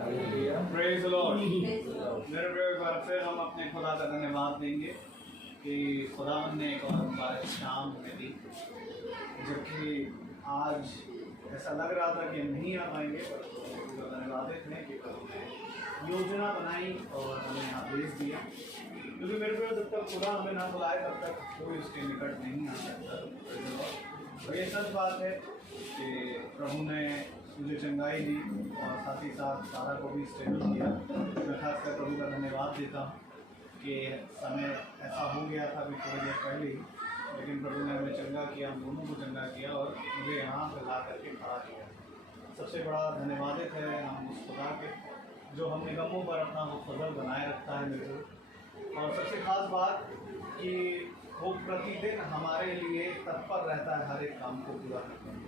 Praise the Lord. मेरे प्रिय, एक बार फिर हम अपने खुदा का धन्यवाद देंगे कि खुदावन ने एक और मुबारक शाम हमें दी, जबकि आज ऐसा लग रहा था कि हम नहीं आ पाएंगे, पर धन्यवादित हैं कि योजना बनाई और हमें यहाँ भेज दिया। क्योंकि मेरे प्रिय, जब तक खुदा हमें ना बुलाए तब तक कोई उसके निकट नहीं आ सकता। और ये सच बात है कि प्रभु ने मुझे चंगाई दी और साथ ही साथ सारा को भी स्टेबल किया। मैं खासकर प्रभु का धन्यवाद देता हूँ कि समय ऐसा हो गया था अभी थोड़ी देर पहले ही, लेकिन प्रभु ने हमें चंगा किया, हम दोनों को चंगा किया और मुझे यहाँ पर ला करके खड़ा किया। सबसे बड़ा धन्यवादित है हम उस खुदा के जो हम निगमों पर अपना वो फजल बनाए रखता है मेरे को। और सबसे खास बात कि वो प्रतिदिन हमारे लिए तत्पर रहता है हर एक काम को पूरा करने में।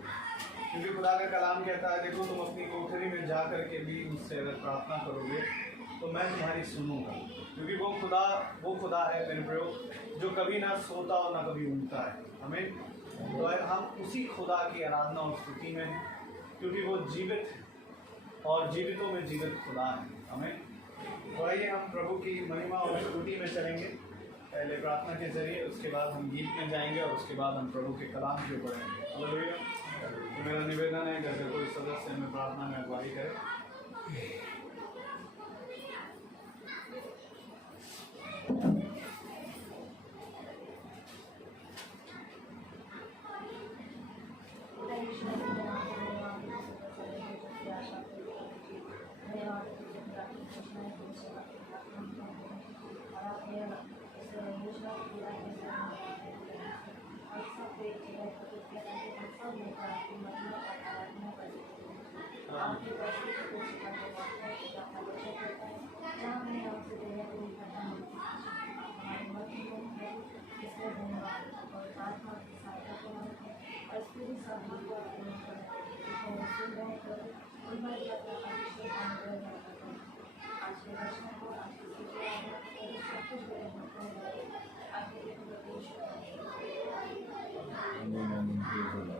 क्योंकि खुदा का कलाम कहता है, देखो तुम अपनी कोठरी में जा कर के भी मुझसे अगर प्रार्थना करोगे तो मैं तुम्हारी सुनूंगा। क्योंकि वो खुदा है मेरे प्रयोग जो कभी ना सोता और ना कभी ऊँगता है। हमें तो हम उसी खुदा की आराधना और स्तुति में, क्योंकि वो जीवित और जीवितों में जीवित खुदा है। हमें तो आइए हम प्रभु की महिमा और स्तुति में चलेंगे, पहले प्रार्थना के जरिए, उसके बाद हम गीत में जाएंगे और उसके बाद हम प्रभु के कलाम के पढ़ेंगे। हालेलुया। तो मेरा निवेदन है कि अगर कोई सदस्य में प्रार्थना में अगुवाई करे।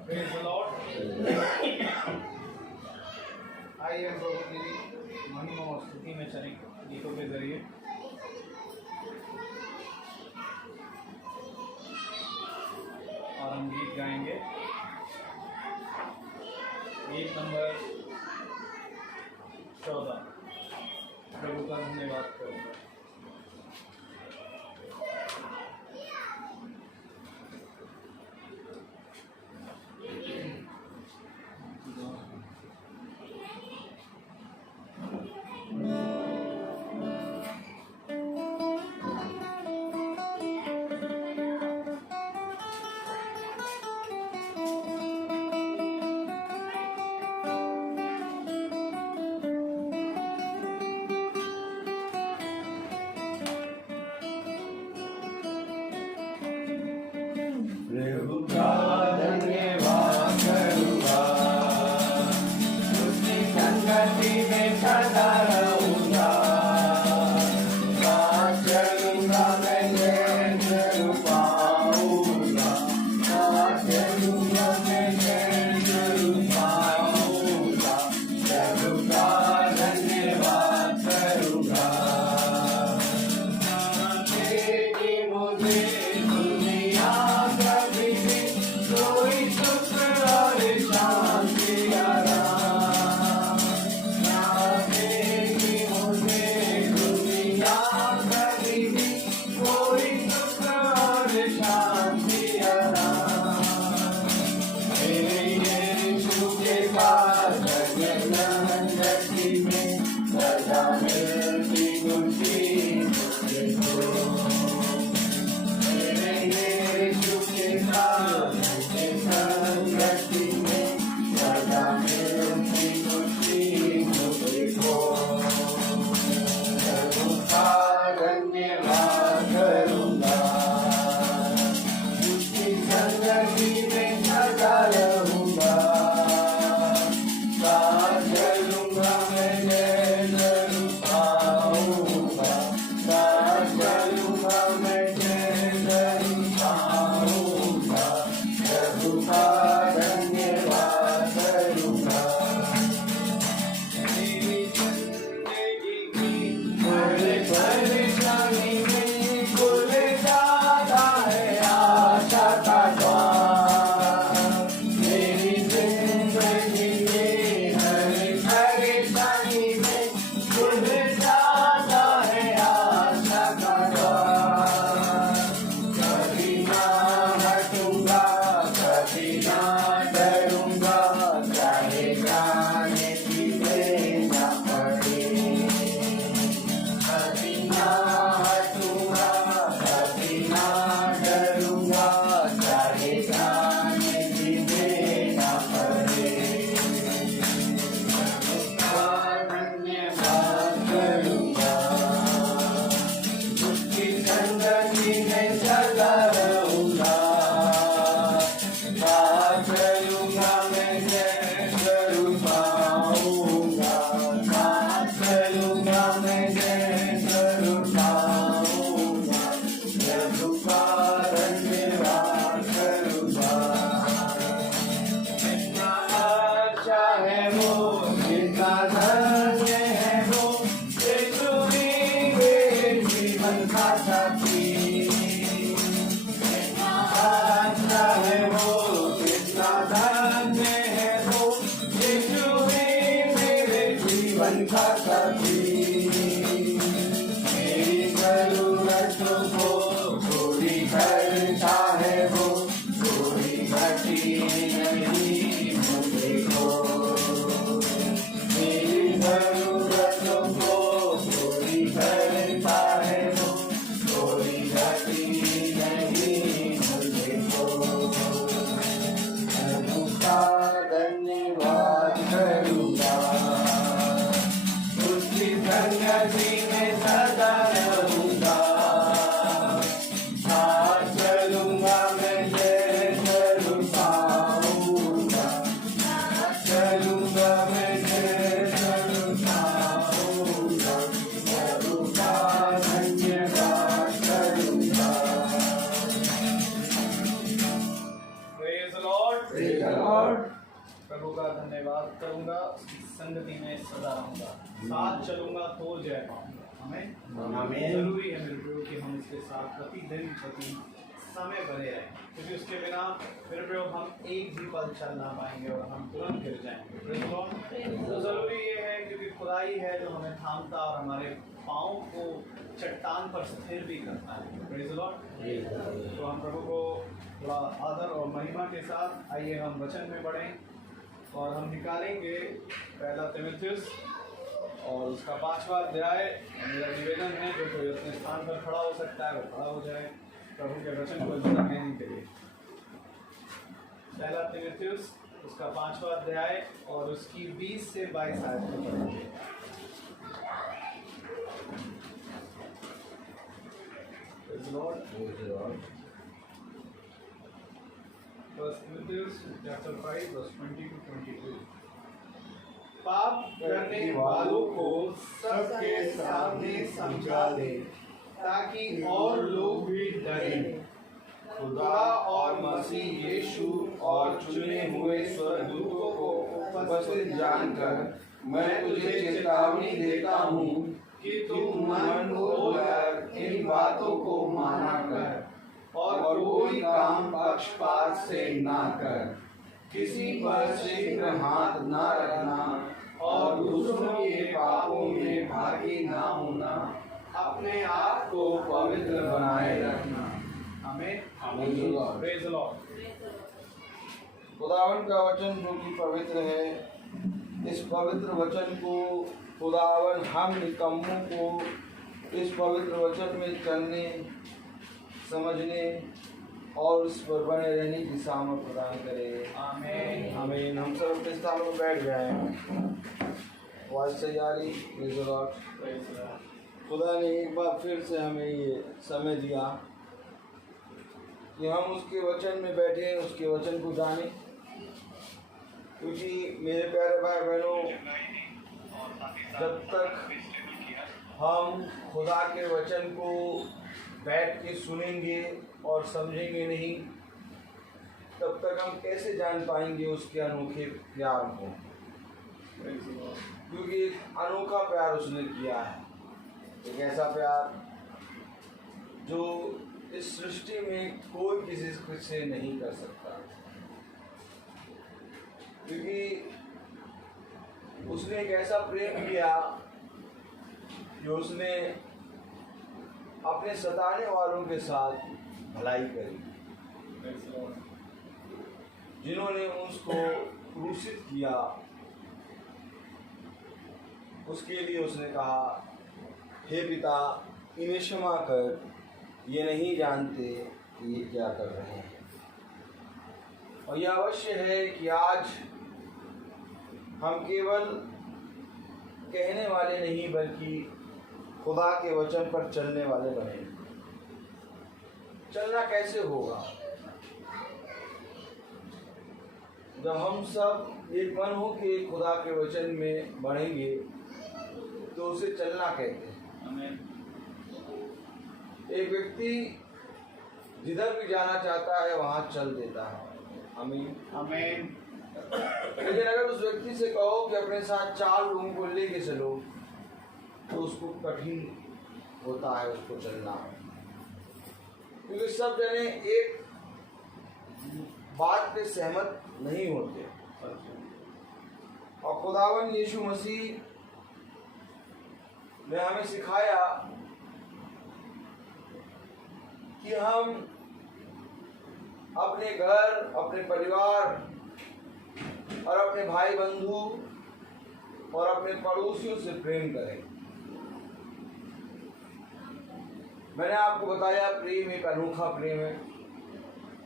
Praise the Lord. आइए हम प्रभु की महिमा और स्तुति में चलेंगे गीतों के जरिए। और हम गीत गाएंगे। गीत नंबर 14, प्रभु का धन्यवाद करूँगा। बनता कभी। मेरी जरूरतों को पूरी करता है वो, कोई घटी नहीं मुझे को। मेरी जरूरतों को पूरी करता है वो, कोई घटी नहीं मुझे को। मैं उसका धन्यवाद करूँगा, उसकी संगति में सदा रहूँगा। साथ चलूँगा मैं जरूर पाऊँगा, चलूँगा मैं जरूर पाऊँगा। प्रभु का धन्यवाद करूँगा। Praise the Lord. Praise the Lord. प्रभु का धन्यवाद करूंगा, उसकी संगति में सदा रहूंगा, साथ चलूंगा तो जय पाऊंगा। हमें आमीन। जरूरी है मेरे प्रभु कि हम इसके साथ प्रतिदिन प्रति समय बने रहें, क्योंकि उसके बिना मेरे प्रभु हम एक भी पल चल ना पाएंगे और हम तुरंत गिर जाएंगे। Praise the Lord. तो जरूरी ये है क्योंकि खुदाई है जो हमें थामता और हमारे पाँव को चट्टान पर स्थिर भी करता है। Praise the Lord. तो हम प्रभु को थोड़ा आदर और महिमा के साथ आइए हम वचन में बढ़ें और हम निकालेंगे पहला तीमुथियुस और उसका 5वां अध्याय। मेरा निवेदन है जो कोई अपने स्थान पर खड़ा हो सकता है वो खड़ा हो जाए प्रभु के वचन को जानने के लिए। पहला तीमुथियुस उसका 5वां अध्याय और उसकी 20 से 22 आयत में पढ़ेंगे। Praise the Lord. First Timothy chapter 5 verse 20 to 22. पाप करने वालों को सबके सामने समझा दे ताकि और लोग भी डरें। खुदा और मसीह यीशु और चुने हुए स्वर्गदूतों को उपस्थित जानकर मैं तुझे चेतावनी देता हूँ कि तुम मन खोलकर इन बातों को माना कर और कोई काम पक्षपात से ना कर। किसी पर शीघ्र हाथ ना रखना और दूसरों के पापों में भागी ना होना। अपने आप को पवित्र बनाए रखना। आमीन। Praise the Lord. खुदावन का वचन जो कि पवित्र है, इस पवित्र वचन को खुदावन हम निकम्मों को इस पवित्र वचन में चलने, समझने और उस पर बने रहने की सामर्थ प्रदान करे। आमीन। आमीन। हम सब अपने स्थानों में बैठ जाए। आवाज तैयारी। Praise the Lord. खुदा ने एक बार फिर से हमें ये समय दिया कि हम उसके वचन में बैठे, उसके वचन को जाने। क्योंकि मेरे प्यारे भाई बहनों, जब तक हम खुदा के वचन को बैठ के सुनेंगे और समझेंगे नहीं, तब तक हम कैसे जान पाएंगे उसके अनोखे प्यार को। क्योंकि एक अनोखा प्यार उसने किया है, एक ऐसा प्यार जो इस सृष्टि में कोई किसी से नहीं कर सकता। क्योंकि उसने एक ऐसा प्रेम किया कि उसने अपने सताने वालों के साथ भलाई करी। जिन्होंने उसको क्रूसित किया, उसके लिए उसने कहा, हे पिता, इन्हें क्षमा कर, ये नहीं जानते कि ये क्या कर रहे हैं। और यह अवश्य है कि आज हम केवल कहने वाले नहीं बल्कि खुदा के वचन पर चलने वाले बने। चलना कैसे होगा? जब हम सब एक मन हो के खुदा के वचन में बढ़ेंगे तो उसे चलना कहते हैं। आमीन। एक व्यक्ति जिधर भी जाना चाहता है वहां चल देता है। आमीन। आमीन। लेकिन अगर उस व्यक्ति से कहो कि अपने साथ 4 लोगों को लेके चलो तो उसको कठिन होता है उसको चलना, क्योंकि सब जने एक बात पे सहमत नहीं होते। और खुदावन यीशु मसीह ने हमें सिखाया कि हम अपने घर, अपने परिवार और अपने भाई बंधु और अपने पड़ोसियों से प्रेम करें। मैंने आपको बताया प्रेम एक अनोखा प्रेम है।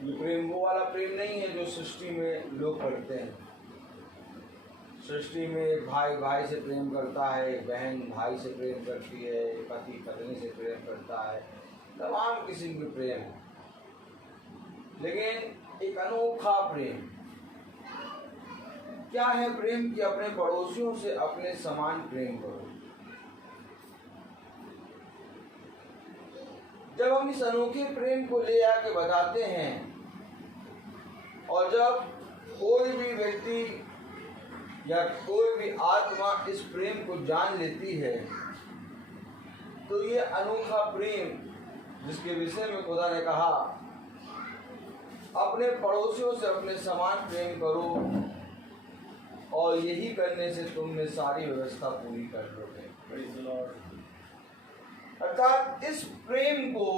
ये प्रेम वो वाला प्रेम नहीं है जो सृष्टि में लोग करते हैं। सृष्टि में भाई भाई से प्रेम करता है, बहन भाई से प्रेम करती है, पति पत्नी से प्रेम करता है, तमाम किस्म के प्रेम है। लेकिन एक अनोखा प्रेम क्या है? प्रेम कि अपने पड़ोसियों से अपने समान प्रेम करो। जब हम इस अनोखे प्रेम को ले आके बताते हैं और जब कोई भी व्यक्ति या कोई भी आत्मा इस प्रेम को जान लेती है तो ये अनोखा प्रेम जिसके विषय में खुदा ने कहा अपने पड़ोसियों से अपने समान प्रेम करो और यही करने से तुमने सारी व्यवस्था पूरी कर लोगे। अर्थात इस प्रेम को,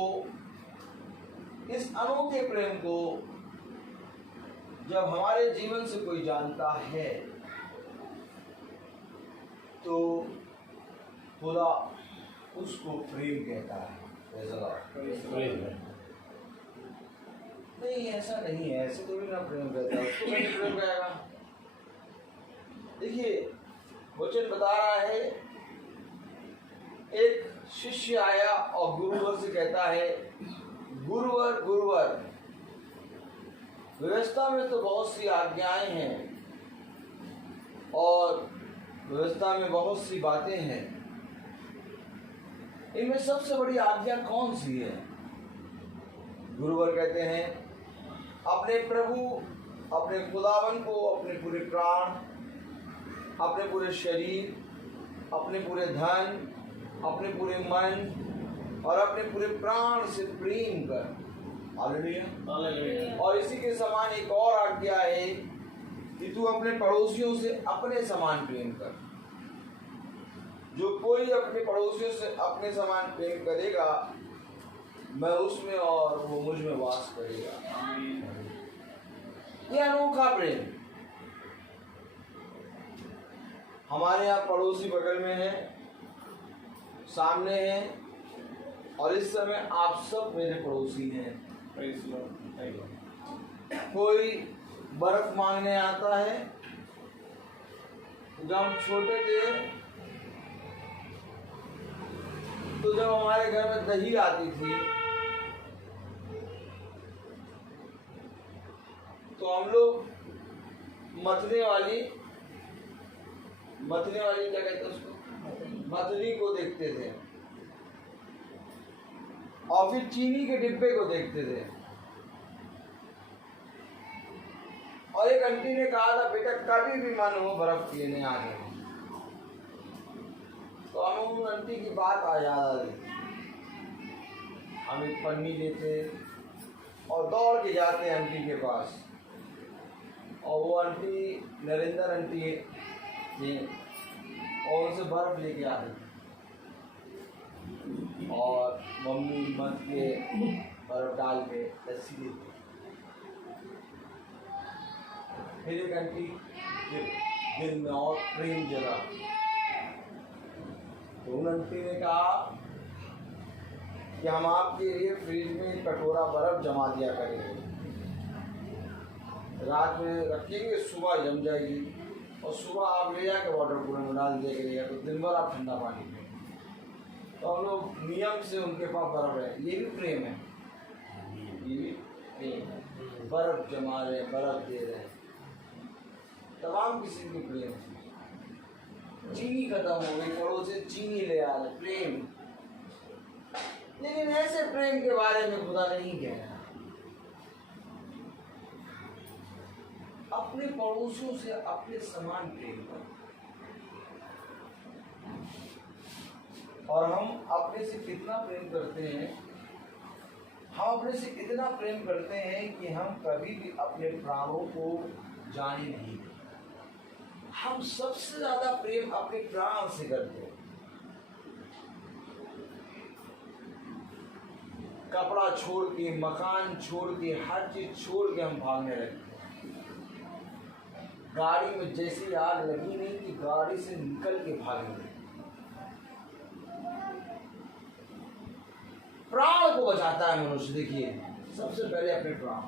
इस अनोखे प्रेम को जब हमारे जीवन से कोई जानता है तो खुदा उसको प्रेम कहता है। नहीं, ऐसा नहीं है, ऐसे तो भी ना प्रेम कहता है, उसको नहीं प्रेम कहेगा। देखिए वचन बता रहा है, एक शिष्य आया और गुरुवर से कहता है, गुरुवर गुरुवर, व्यवस्था में तो बहुत सी आज्ञाएं हैं और व्यवस्था में बहुत सी बातें हैं, इनमें सबसे बड़ी आज्ञा कौन सी है? गुरुवर कहते हैं, अपने प्रभु, अपने खुदावन को अपने पूरे प्राण, अपने पूरे शरीर, अपने पूरे धन, अपने पूरे मन और अपने पूरे प्राण से प्रेम कर। हालेलुया। और इसी के समान एक और आज्ञा है कि तू अपने पड़ोसियों से अपने समान प्रेम कर। जो कोई अपने पड़ोसियों से अपने समान प्रेम करेगा मैं उसमें और वो मुझ में वास करेगा। ये अनोखा प्रेम। हमारे यहाँ पड़ोसी बगल में है, सामने है और इस समय आप सब मेरे पड़ोसी हैं। कोई बर्फ मांगने आता है। जब हम छोटे थे तो जब हमारे घर में दही आती थी तो हम लोग मथने वाली क्या कहते हैं उसको, मथनी को देखते थे और फिर चीनी के डिब्बे को देखते थे। और एक आंटी ने कहा था, बेटा कभी भी मन हो बर्फ लेने आ जाए। तो हमें उन आंटी की बात याद आ रही। हम एक पन्नी लेते और दौड़ के जाते आंटी के पास और वो आंटी नरेंद्र आंटी ने और उनसे बर्फ लेके आते और मम्मी मत के बर्फ डाल के लस्सी देती। फिर एक आंटी के दिल में और प्रेम जगा तो उन आंटी ने कहा कि हम आपके लिए फ्रिज में एक कटोरा बर्फ जमा दिया करेंगे, रात में रखेंगे, सुबह जम जाएगी और सुबह आप ले जाकर वाटर कूलर में डाल दिया करिएगा तो दिन भर आप ठंडा पानी पिएंगे। तो हम लोग नियम से उनके पास बर्फ है। ये भी प्रेम है, ये भी प्रेम है। बर्फ जमा रहे, बर्फ दे रहे, तमाम किसी की प्रेम है। चीनी खत्म हो गई, पड़ोस से चीनी ले आ रहे, प्रेम। लेकिन ऐसे प्रेम के बारे में खुदा नहीं कह रहा। अपने पड़ोसियों से अपने समान प्रेम करो। और हम अपने से कितना प्रेम करते हैं? हम अपने से इतना प्रेम करते हैं कि हम कभी भी अपने प्राणों को जाने नहीं देते। हम सबसे ज्यादा प्रेम अपने प्राण से करते हैं। कपड़ा छोड़ के, मकान छोड़ के, हर चीज छोड़ के हम भागने लगे। गाड़ी में जैसी आग लगी नहीं कि गाड़ी से निकल के भागने लगे। प्राण को बचाता है मनुष्य। देखिए, सबसे पहले अपने प्राण।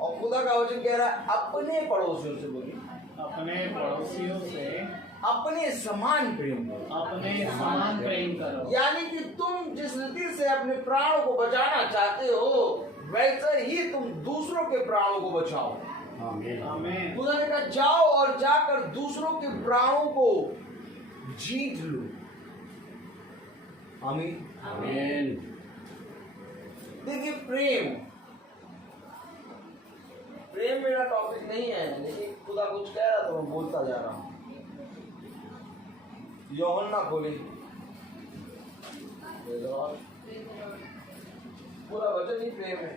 और खुदा का वचन कह रहा है अपने पड़ोसियों से, बोलिए, अपने पड़ोसियों से अपने समान प्रेम करो। अपने समान प्रेम करो। यानी कि तुम जिस रीति से अपने प्राणों को बचाना चाहते हो, वैसे ही तुम दूसरों के प्राणों को बचाओ। आमीन। खुदा ने कहा जाओ और जाकर दूसरों के प्राणों को जीत लो। आमीन आमीन। देखिए, प्रेम प्रेम मेरा टॉपिक नहीं है, लेकिन खुदा कुछ कह रहा तो मैं बोलता जा रहा हूं। यूहन्ना खोले, पूरा वचन ही प्रेम है।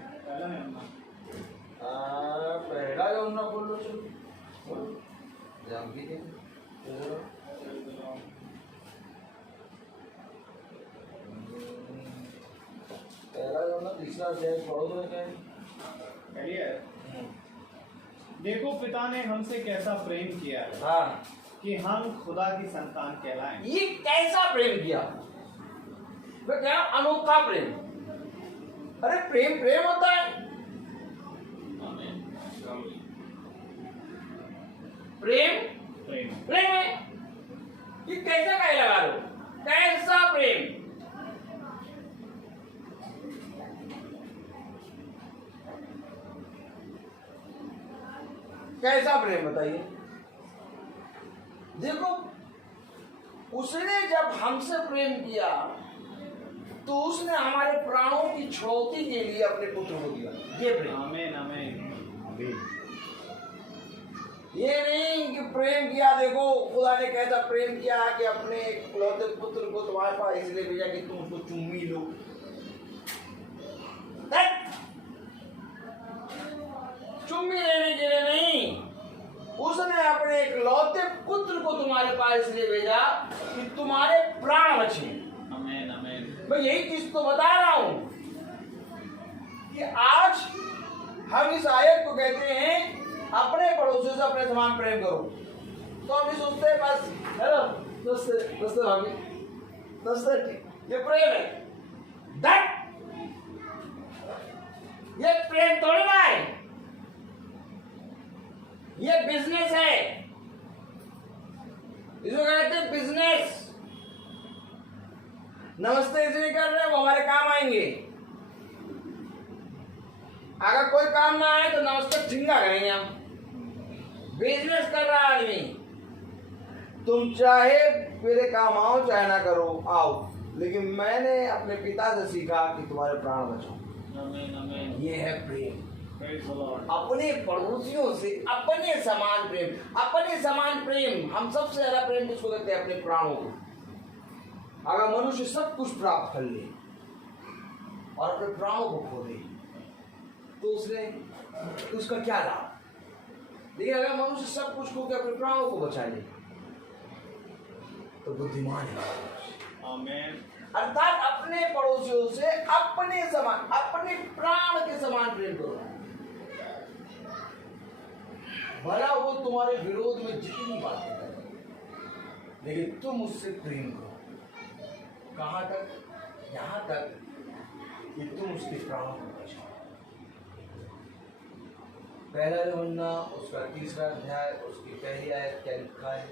पहला यूहन्ना खोल लो, चलो ध्यान कीजिए। पहला यूहन्ना तीसरा अध्याय पढ़ो तो क्या है? देखो पिता ने हमसे कैसा प्रेम किया है हाँ, कि हम खुदा की संतान कहलाएं। ये कैसा प्रेम किया? मैं क्या, अनोखा प्रेम। अरे प्रेम प्रेम होता है। प्रेम प्रेम प्रेम है। ये कैसा कहे लगा लो, कैसा प्रेम? कैसा प्रेम बताइए? देखो, उसने जब हमसे प्रेम किया तो उसने हमारे प्राणों की छुड़ौती के लिए अपने पुत्र को दिया। ये प्रेम। आमीन आमीन। ये नहीं कि प्रेम किया, देखो खुदा ने कैसा प्रेम किया कि अपने इकलौते पुत्र को तुम्हारे पास इसलिए भेजा कि तुम उसको चुम्मी लो। चुम्मी लेने के लिए नहीं, उसने अपने इकलौते पुत्र को तुम्हारे पास इसलिए भेजा कि तुम्हारे प्राण बचे। आमीन आमीन। मैं यही चीज तो बता रहा हूं कि आज हम इस आयत को कहते हैं अपने पड़ोसियों से अपने समान प्रेम करो। तो हम भी सोचते हैं बस हेलो दोस्त दोस्त भाभी दोस्त, ये प्रेम है। दैट ये प्रेम थोड़ी ना है, ये बिजनेस है। इसको कहते हैं बिजनेस। नमस्ते इसलिए कर रहे हैं वो हमारे काम आएंगे। अगर कोई काम ना आए तो नमस्ते ठिंगा करेंगे हम। बिजनेस कर रहा आदमी, तुम चाहे मेरे काम आओ चाहे ना करो, आओ, लेकिन मैंने अपने पिता से सीखा कि तुम्हारे प्राण बचाओ। आमीन आमीन। ये है प्रेम। Praise the Lord. अपने पड़ोसियों से अपने समान प्रेम। अपने समान प्रेम, हम सबसे ज्यादा प्रेम किसको करते हैं? अपने प्राणों को। अगर मनुष्य सब कुछ प्राप्त कर ले और अपने प्राणों को खो दे तो उसका क्या लाभ? लेकिन अगर मनुष्य सब कुछ खो के अपने प्राणों को बचा ले तो बुद्धिमान है। आमीन। अर्थात अपने पड़ोसियों से अपने समान, अपने प्राण के समान प्रेम करो। भला वो तुम्हारे विरोध में जितनी बातें करें, लेकिन तुम उससे प्रेम करो। कहां तक? यहां तक कि तुम उसके प्राणों को बचाओ। पहला यूहन्ना उसका तीसरा अध्याय उसकी पहली आयत क्या लिखा है?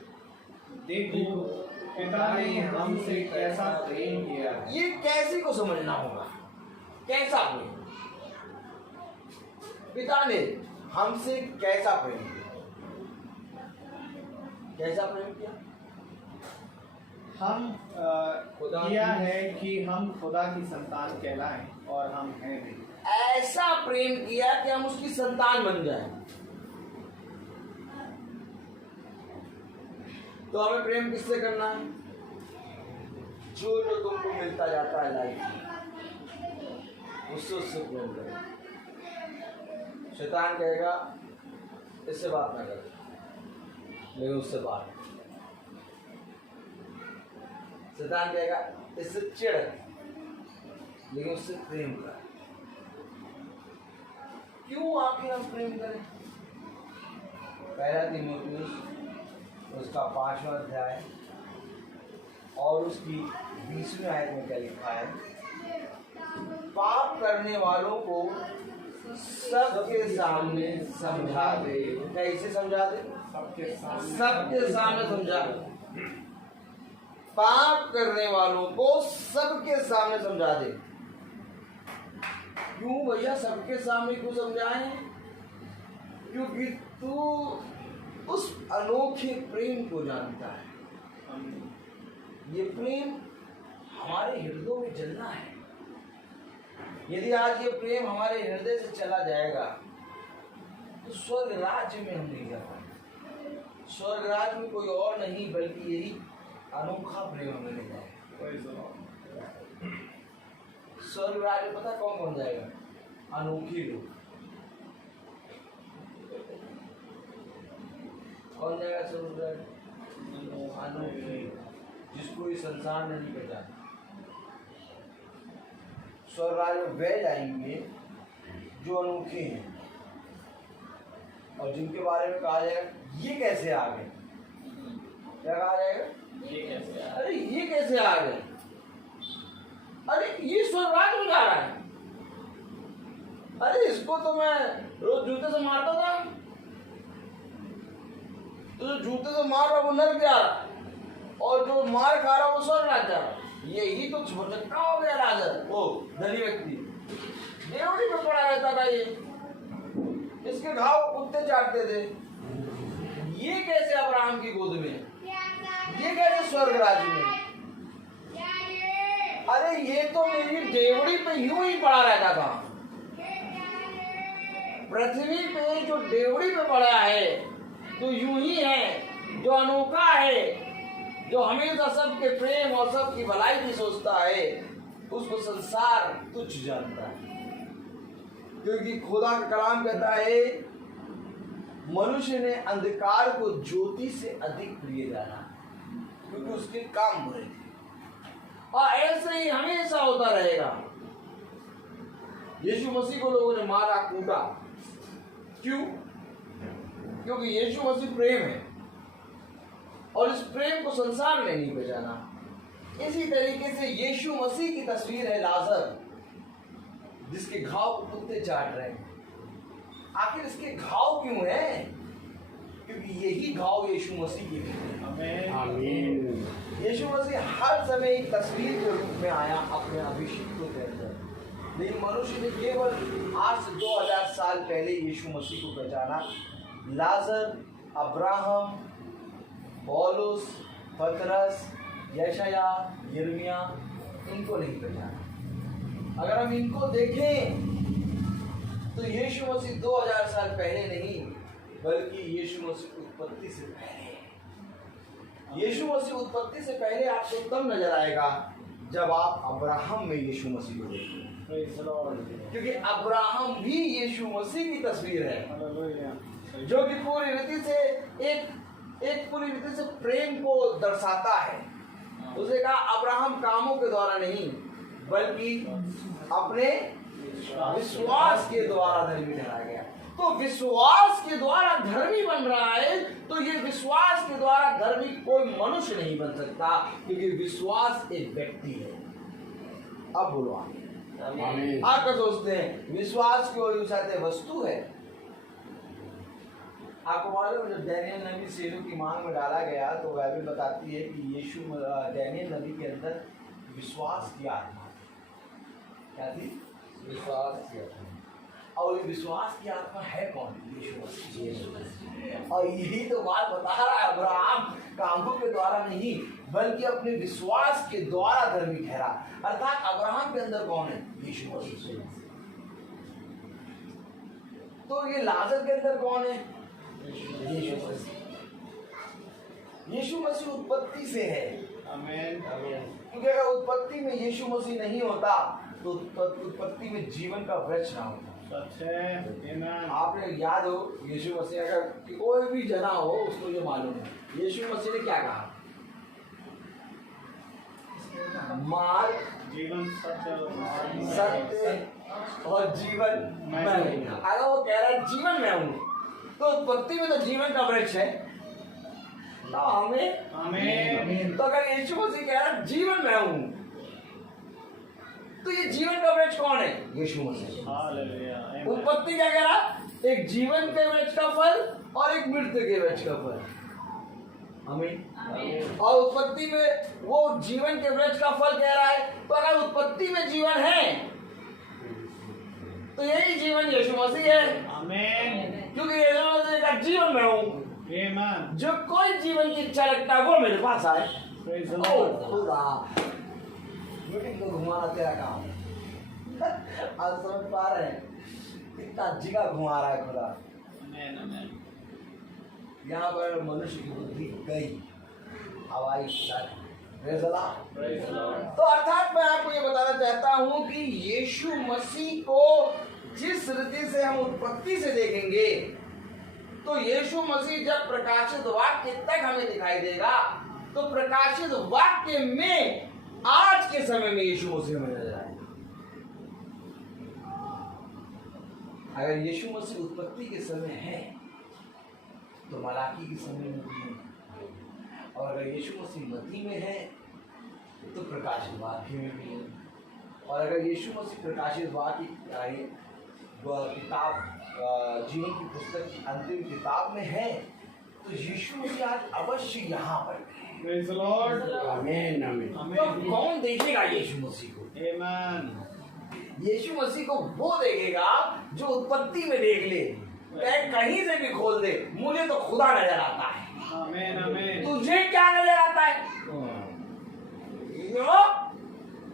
देखो पिता ने हमसे कैसा प्रेम किया। ये कैसे को समझना होगा? कैसा प्रेम? पिता ने हमसे कैसा प्रेम किया? कैसा प्रेम किया? हम किया है कि हम खुदा की संतान कहलाएं और हम हैं भी। ऐसा प्रेम किया कि हम उसकी संतान बन जाएं। तो हमें प्रेम किससे करना है? जो जो तुमको मिलता जाता है लाइफ में, उससे प्रेम करो। शैतान कहेगा इससे बात ना कर, लेकिन उससे बात। शैतान कहेगा इससे चिढ़, लेकिन उससे प्रेम कर। क्यों आखिर हम प्रेम करें? पहला तीमुथियुस उसका 5वां अध्याय और उसकी 20वीं आयत में क्या लिखा है? पाप करने वालों को सबके सामने समझा दे। कैसे समझा दे? सबके सामने समझा दे। पाप करने वालों को सबके सामने समझा दे। क्यों भैया सबके सामने क्यों समझाएं? क्योंकि तू उस अनोखे प्रेम को जानता है। ये प्रेम हमारे हृदयों में जलना है। यदि आज ये प्रेम हमारे हृदय से चला जाएगा तो स्वर्ग राज्य में हम नहीं जा पाएंगे। स्वर्ग राज्य में कोई और नहीं बल्कि यही अनोखा प्रेम हमें ले जाएगा। स्वर्ग राज्य पता कौन कौन जाएगा? अनोखे लोग। कौन जाएगा स्वर्ग राज्य? अनोखे, जिसको इस संसार ने नहीं पहचाना। स्वर्ग राज्य में वे जाएंगे जो अनोखे हैं और जिनके बारे में कहा जाएगा ये कैसे आ गए। क्या कहा जाएगा? ये कैसे? अरे ये कैसे आ गए? अरे ये स्वर्ग राज्य में जा रहा है। अरे इसको तो मैं रोज जूते से मारता था, तो जो जूते से मार रहा वो नर्क जा रहा और जो मार खा रहा वो स्वर्ग राज्य जा रहा। यही तो छोटा हो गया लाजर, वो धनी व्यक्ति देवड़ी में पड़ा रहता था। ये इसके घाव कुत्ते चाटते थे। ये कैसे अब्राहम की गोद में? ये कैसे स्वर्ग राज्य में? अरे ये तो मेरी देवड़ी पे यूं ही पड़ा रहता था। पृथ्वी पे जो देवड़ी पे पड़ा है तो यूं ही है, जो अनोखा है, जो हमेशा सबके प्रेम और सबकी भलाई की सोचता है, उसको संसार तुच्छ जानता है। क्योंकि खुदा का कलाम कहता है मनुष्य ने अंधकार को ज्योति से अधिक प्रिय जाना, क्योंकि उसके काम बुरे थे। और ऐसे ही हमेशा होता रहेगा। यीशु मसीह को लोगों ने मारा कूटा, क्यों? क्योंकि यीशु मसीह प्रेम है और इस प्रेम को संसार ने नहीं पहचाना। इसी तरीके से यीशु मसीह की तस्वीर है लाजर, जिसके घाव को कुत्ते चाट रहे हैं। आखिर इसके घाव क्यों हैं? क्योंकि यही घाव यीशु मसीह के हैं। आमीन। यीशु मसीह हर समय एक तस्वीर के रूप में आया अपने अभिषेक के अंदर, लेकिन मनुष्य ने केवल आज से 2000 साल पहले यीशु मसीह को पहचाना। लाजर, अब्राहम, पौलुस, पतरस, यशाया, यिर्मयाह, इनको नहीं पहचाना। अगर हम इनको देखें तो यीशु मसीह 2000 साल पहले नहीं बल्कि यीशु मसीह उत्पत्ति से पहले। यीशु मसीह उत्पत्ति से पहले आपको तब नजर आएगा जब आप अब्राहम में यीशु मसीह को देखेंगे, क्योंकि अब्राहम भी यीशु मसीह की तस्वीर है, जो कि पूरी रीति से एक पूरी रीति से प्रेम को दर्शाता है। उसे कहा अब्राहम कामों के द्वारा नहीं बल्कि अपने विश्वास के द्वारा धर्मी ठहराया गया। तो विश्वास के द्वारा धर्मी बन रहा है, तो ये विश्वास के द्वारा धर्मी कोई मनुष्य नहीं बन सकता, क्योंकि विश्वास एक व्यक्ति है। अब बोलो आमीन। आप क्या सोचते हैं? विश्वास कोई चाहते वस्तु है? आपको मालूम जब डैनियल नबी शेरों की मांग में डाला गया तो बाइबल बताती है कि यीशु डैनियल नबी के अंदर विश्वास की आत्मा क्या थी? विश्वास की आत्मा। और ये विश्वास की आत्मा है कौन? यीशु। और यही तो बात बता रहा है, अब्राहम कामों के द्वारा नहीं बल्कि अपने विश्वास के द्वारा धर्मी ठहरा। अर्थात अब्राहम के अंदर कौन है? यीशु मसीह। तो ये लाजर के अंदर कौन है? यीशु मसीह। यीशु मसीह उत्पत्ति से है। आमीन। क्योंकि अगर उत्पत्ति में यीशु मसीह नहीं होता तो उत्पत्ति में जीवन का वृक्ष ना होता। आपने याद हो यीशु मसीह, अगर कोई भी जना हो उसको जो मालूम है यीशु मसीह ने क्या कहा? मार्ग, जीवन, सत्य और मार्ग। सत्य और जीवन मैं हूँ। अगर वो कह रहा है जीवन मैं हूँ, तो उत्पत्ति में तो जीवन का वृक्ष है। तो हमें तो अगर यीशु मसीह कह रहा है जीवन मैं हूँ, तो ये जीवन का वृक्ष कौन है? यीशु मसीह। हालेलुया। उत्पत्ति क्या कह रहा? एक जीवन के वृक्ष का फल और एक मृत्यु के वृक्ष का फल। आमीन। और उत्पत्ति में वो जीवन के वृक्ष का फल कह रहा है, तो अगर उत्पत्ति में जीवन है तो यही जीवन यीशु मसीह है। आमीन। क्योंकि यीशु मसीह का जीवन में हूँ, आमीन। जो कोई जीवन की इच्छा रखता है वो मेरे पास आए। Praise the Lord. खुदा मीटिंग को घुमाना तेरा काम। आज समझ पा रहे हैं कितना जिगा घुमा रहा है खुदा। आमीन, आमीन। यहाँ पर मनुष्य की बुद्धि गई, हवाई प्रेज़ द लॉर्ड। तो अर्थात मैं आपको ये बताना चाहता हूँ कि यीशु मसीह को जिस रीति से हम उत्पत्ति से देखेंगे, तो यीशु मसीह जब प्रकाशित वाक्य तक हमें दिखाई देगा, तो प्रकाशित वाक्य में आज के समय में यीशु मसीह में नजर आए। अगर यीशु मसीह उत्पत्ति के समय है, तो मलाकी के समय में भी है। और अगर यीशु मसीह मत्ती में है, तो प्रकाशित वाक्य में भी है। और अगर यीशु मसीह प्रकाशित वाक्य किताब जीवन की पुस्तक की अंतिम किताब में है, तो यीशु मसीह आज अवश्य यहाँ पर है। Praise the Lord. आमीन, आमीन। तो कौन देखेगा यीशु मसीह को? आमीन। यीशु मसीह को वो देखेगा जो उत्पत्ति में देख ले, कहीं से भी खोल दे, मुझे तो खुदा नजर आता है। आमीन, आमीन। तुझे क्या नजर आता है?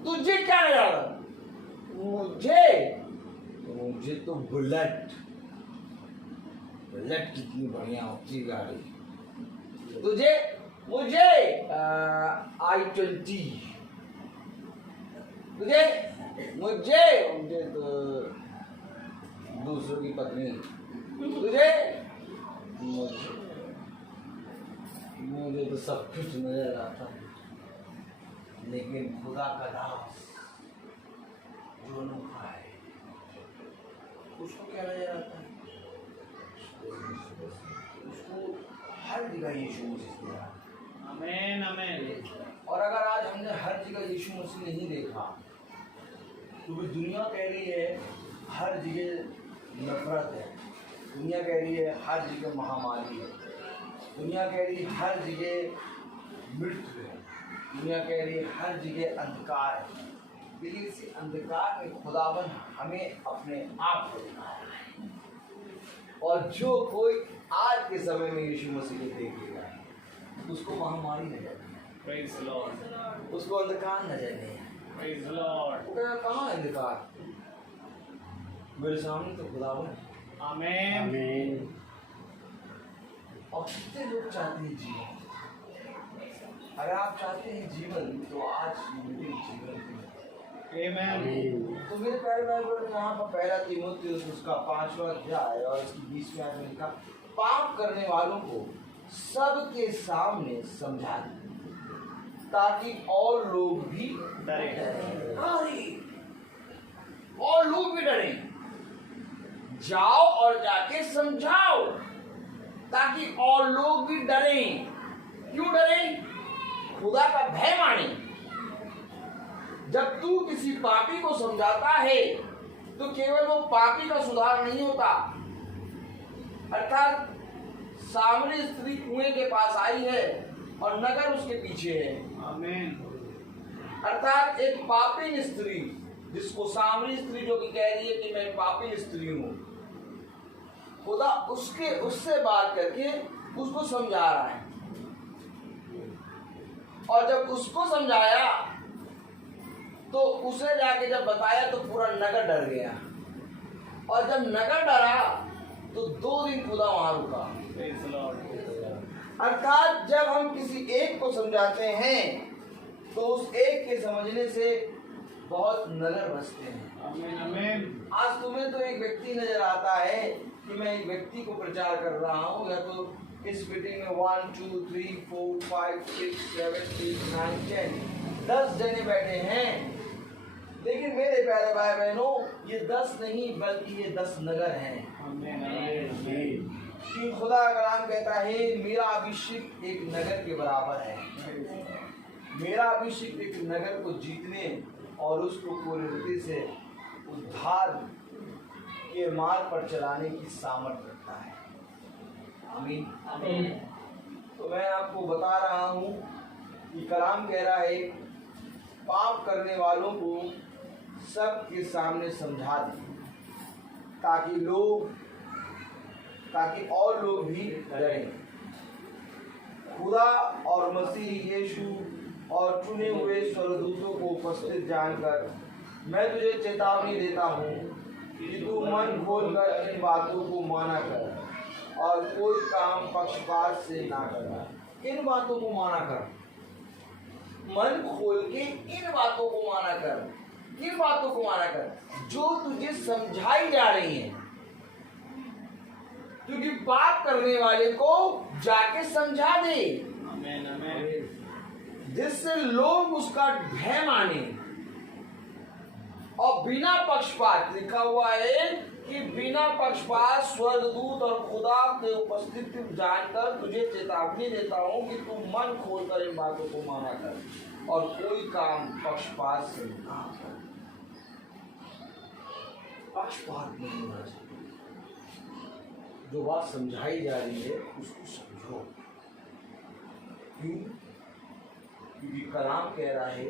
तुझे क्या नजर आता है? मुझे तो बुलेट कितनी बढ़िया होती गाड़ी। मुझे i20, मुझे तो दूसरों की पत्नी, मुझे तो सब कुछ नजर आता है। लेकिन खुदा का दास जो अनोखा है, उसको क्या नजर आता है? उसको हर जगह यीशु मसीह दिया। आमीन, आमीन। और अगर आज हमने हर जगह यीशु मसीह नहीं देखा, क्योंकि दुनिया कह रही है हर जगह नफरत है, दुनिया कह रही है हर जगह महामारी है, दुनिया कह रही है हर जगह मृत्यु है, दुनिया कह रही है हर जगह अंधकार है। लेकिन इसी अंधकार में खुदावन हमें अपने आप को दिखाया है। और जो कोई आज के समय में यीशु मसीह को देखेगा, उसको महामारी नजर नहीं, प्रेज़ द लॉर्ड। उसको अंधकार नजर नहीं। Praise the Lord. वो कहेगा कहाँ है अंधकार? मेरे सामने तो खुदावन है। आमीन। और कितने लोग चाहते हैं जीवन? अगर आप चाहते हैं जीवन, तो आज जीवन आमीन। तो मेरे प्यारे भाई बहन, यहाँ पर पहला तीमुथियुस उसका 5वां अध्याय और इसकी 20वें आयत में लिखा, पाप करने वालों को सबके सामने समझा दे, ताकि और लोग भी डरें। और लोग भी डरें। जाओ और जाके समझाओ, ताकि और लोग भी डरें। क्यों डरें? खुदा का भय माने। जब तू किसी पापी को समझाता है, तो केवल वो पापी का सुधार नहीं होता, अर्थात सामरी स्त्री कुएं के पास आई है और नगर उसके पीछे है। आमीन। अर्थात एक पापी स्त्री, जिसको सामरी स्त्री जो कि कह रही है कि मैं पापी स्त्री हूं, खुदा उससे बात करके उसको समझा रहा है। और जब उसको समझाया, तो उसे जाके जब बताया, तो पूरा नगर डर गया। और जब नगर डरा, तो 2 दिन खुदा वहां रुका। Praise the Lord. अर्थात जब हम किसी एक को समझाते हैं, तो उस एक के समझने से बहुत नगर बसते हैं। आमीन, आमीन। आज तुम्हें तो एक व्यक्ति नजर आता है कि मैं एक व्यक्ति को प्रचार कर रहा हूँ, या तो इस मीटिंग में 1 2 3 4 5 6 7 8 9 10 10 जने बैठे हैं, लेकिन मेरे प्यारे भाई बहनों ये 10 नहीं बल्कि ये 10 नगर हैं। कि खुदा का कलाम कहता है मेरा अभिषेक एक नगर के बराबर है। मेरा अभिषेक एक नगर को जीतने और उसको पूरी रीति से उद्धार के मार्ग पर चलाने की सामर्थ्य रखता है। आमीन आमीन। तो मैं आपको बता रहा हूँ कि कलाम कह रहा है पाप करने वालों को सबके सामने समझा दें ताकि और लोग भी डरें। खुदा और मसीह यीशु और चुने हुए स्वर्गदूतों को उपस्थित जानकर मैं तुझे चेतावनी देता हूँ कि तू मन खोलकर इन बातों को माना कर और कोई काम पक्षपात से ना कर। इन बातों को माना कर, मन खोल के इन बातों को माना कर। किन बातों को माना कर? जो तुझे समझाई जा रही हैं। क्योंकि पाप करने वाले को जाके समझा दे, आमीन आमीन, जिससे लोग उसका भय माने। और बिना पक्षपात, लिखा हुआ है कि बिना पक्षपात स्वर्गदूत और खुदा के उपस्थिति जानकर तुझे चेतावनी देता हूं कि तू मन खोलकर इन बातों को माना कर और कोई काम पक्षपात से ना कर। पक्षपात नहीं होना चाहिए। जो बात समझाई जा रही है उसको समझो। क्यों? क्योंकि कलाम कह रहा है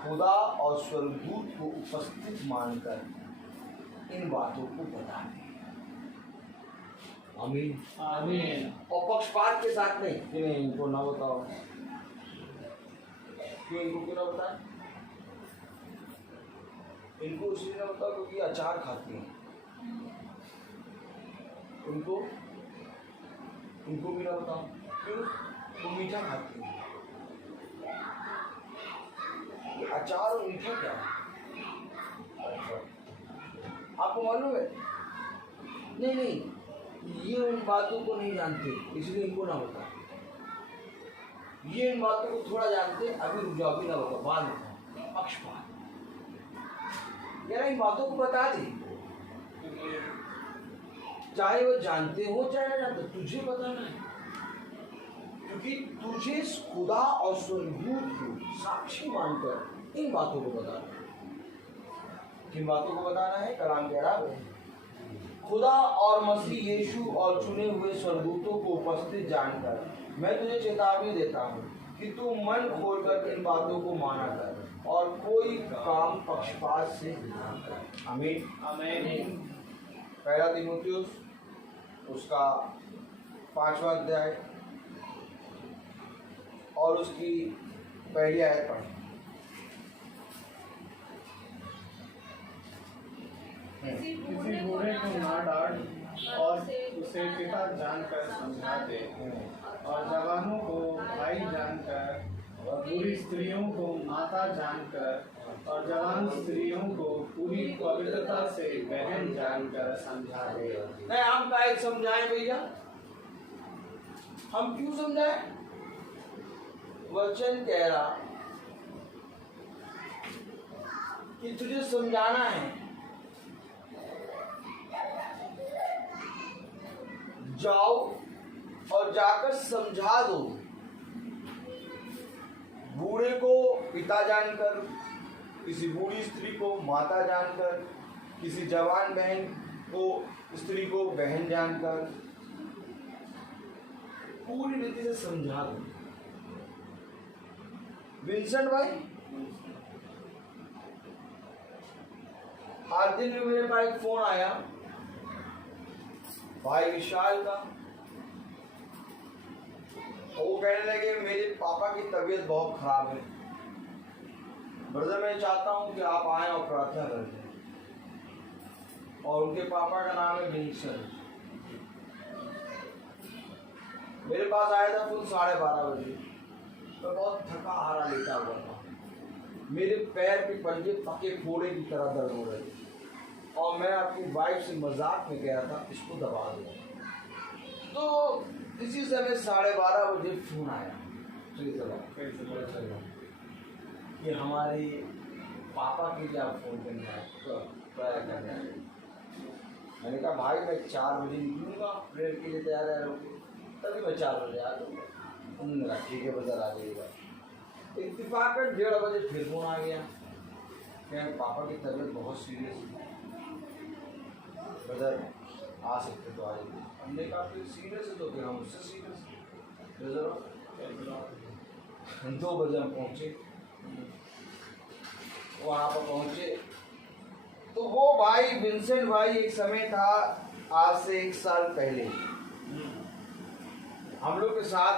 खुदा और स्वर्गदूत को उपस्थित मानकर इन बातों को बता दे। आमीन आमीन। और पक्षपात के साथ नहीं कि नहीं इनको ना बताओ। क्यों इनको क्यों ना बताए? इनको इसलिए ना बताओ क्योंकि अचार खाते हैं। इनको भी ना बताओ क्यों? वो मीठा खाते हैं। अचार और मीठा क्या है? आपको मालूम है? नहीं, ये उन बातों को नहीं जानते इसलिए इनको ना बता। ये इन बातों को थोड़ा जानते, अभी रुक जाओ, अभी ना बता, बाद में। पक्षपात यार इन बातों को बता दे, चाहे वो जानते हो चाहे ना जानते, तुझे बताना है। क्योंकि तुझे खुदा और स्वर्गदूत को साक्षी मानकर इन बातों को बताना है। किन बातों को बताना है? कलाम कह रहा है खुदा और मसीह यीशु और चुने हुए स्वर्गदूतों को उपस्थित जानकर मैं तुझे चेतावनी देता हूँ कि तू मन खोलकर इन बातों को माना कर और कोई काम पक्षपात से ना कर। आमीन आमीन। पहला तीमुथियुस उसका 5वां अध्याय और उसकी पहली आयत पढ़ें। किसी बूढ़े को ना डांट और उसे पिता जानकर समझा दे, और जवानों को भाई जानकर और बुरी स्त्रियों को माता जानकर और जवान स्त्रियों को पूरी पवित्रता से बहन जानकर समझा दे। नहीं, हम क्या समझाएं भैया? हम क्यों समझाएं? वचन कह रहा कि तुझे समझाना है। जाओ और जाकर समझा दो। बूढ़े को पिता जानकर, किसी बूढ़ी स्त्री को माता जानकर, किसी जवान बहन को स्त्री को बहन जानकर पूरी रीति से समझा दो। विंसेंट भाई, आज दिन में मेरे पास एक फोन आया भाई विशाल का। वो कहने लगे मेरे पापा की तबीयत बहुत खराब है ब्रदर, मैं चाहता हूं कि आप आए और प्रार्थना करें। और उनके पापा का नाम है विंसेंट। मेरे पास आया था कुल 12:30 बजे। मैं बहुत थका हारा लेटा हुआ था। मेरे पैर के पंजे पके फोड़े की तरह दर्द हो रहे थे और मैं अपनी वाइफ से मजाक में कह रहा था इसको दबा दो। तो इसी समय 12:30 बजे फोन आया। कि हमारे पापा के लिए आप फ़ोन करने आए तो तैयार करने आए। मैंने कहा भाई मैं 4 बजे निकलूँगा, प्रेयर के लिए तैयार है, तभी मैं 4 बजे आ जाऊँगा। उन्होंने कहा ठीक है ब्रदर, आ जाइएगा। इत्तेफाकन 1:30 बजे फिर फ़ोन आ गया, क्या पापा की तबीयत बहुत सीरियस है, ब्रदर आ सकते तो आ जाइए। हमने कहा फिर सीरियस है तो फिर हम उससे सीरियस ब्रदर। 2 बजे हम पहुँचे, वहाँ पर पहुँचे तो वो भाई विंसेंट भाई एक समय था, आज से 1 साल पहले हम लोग के साथ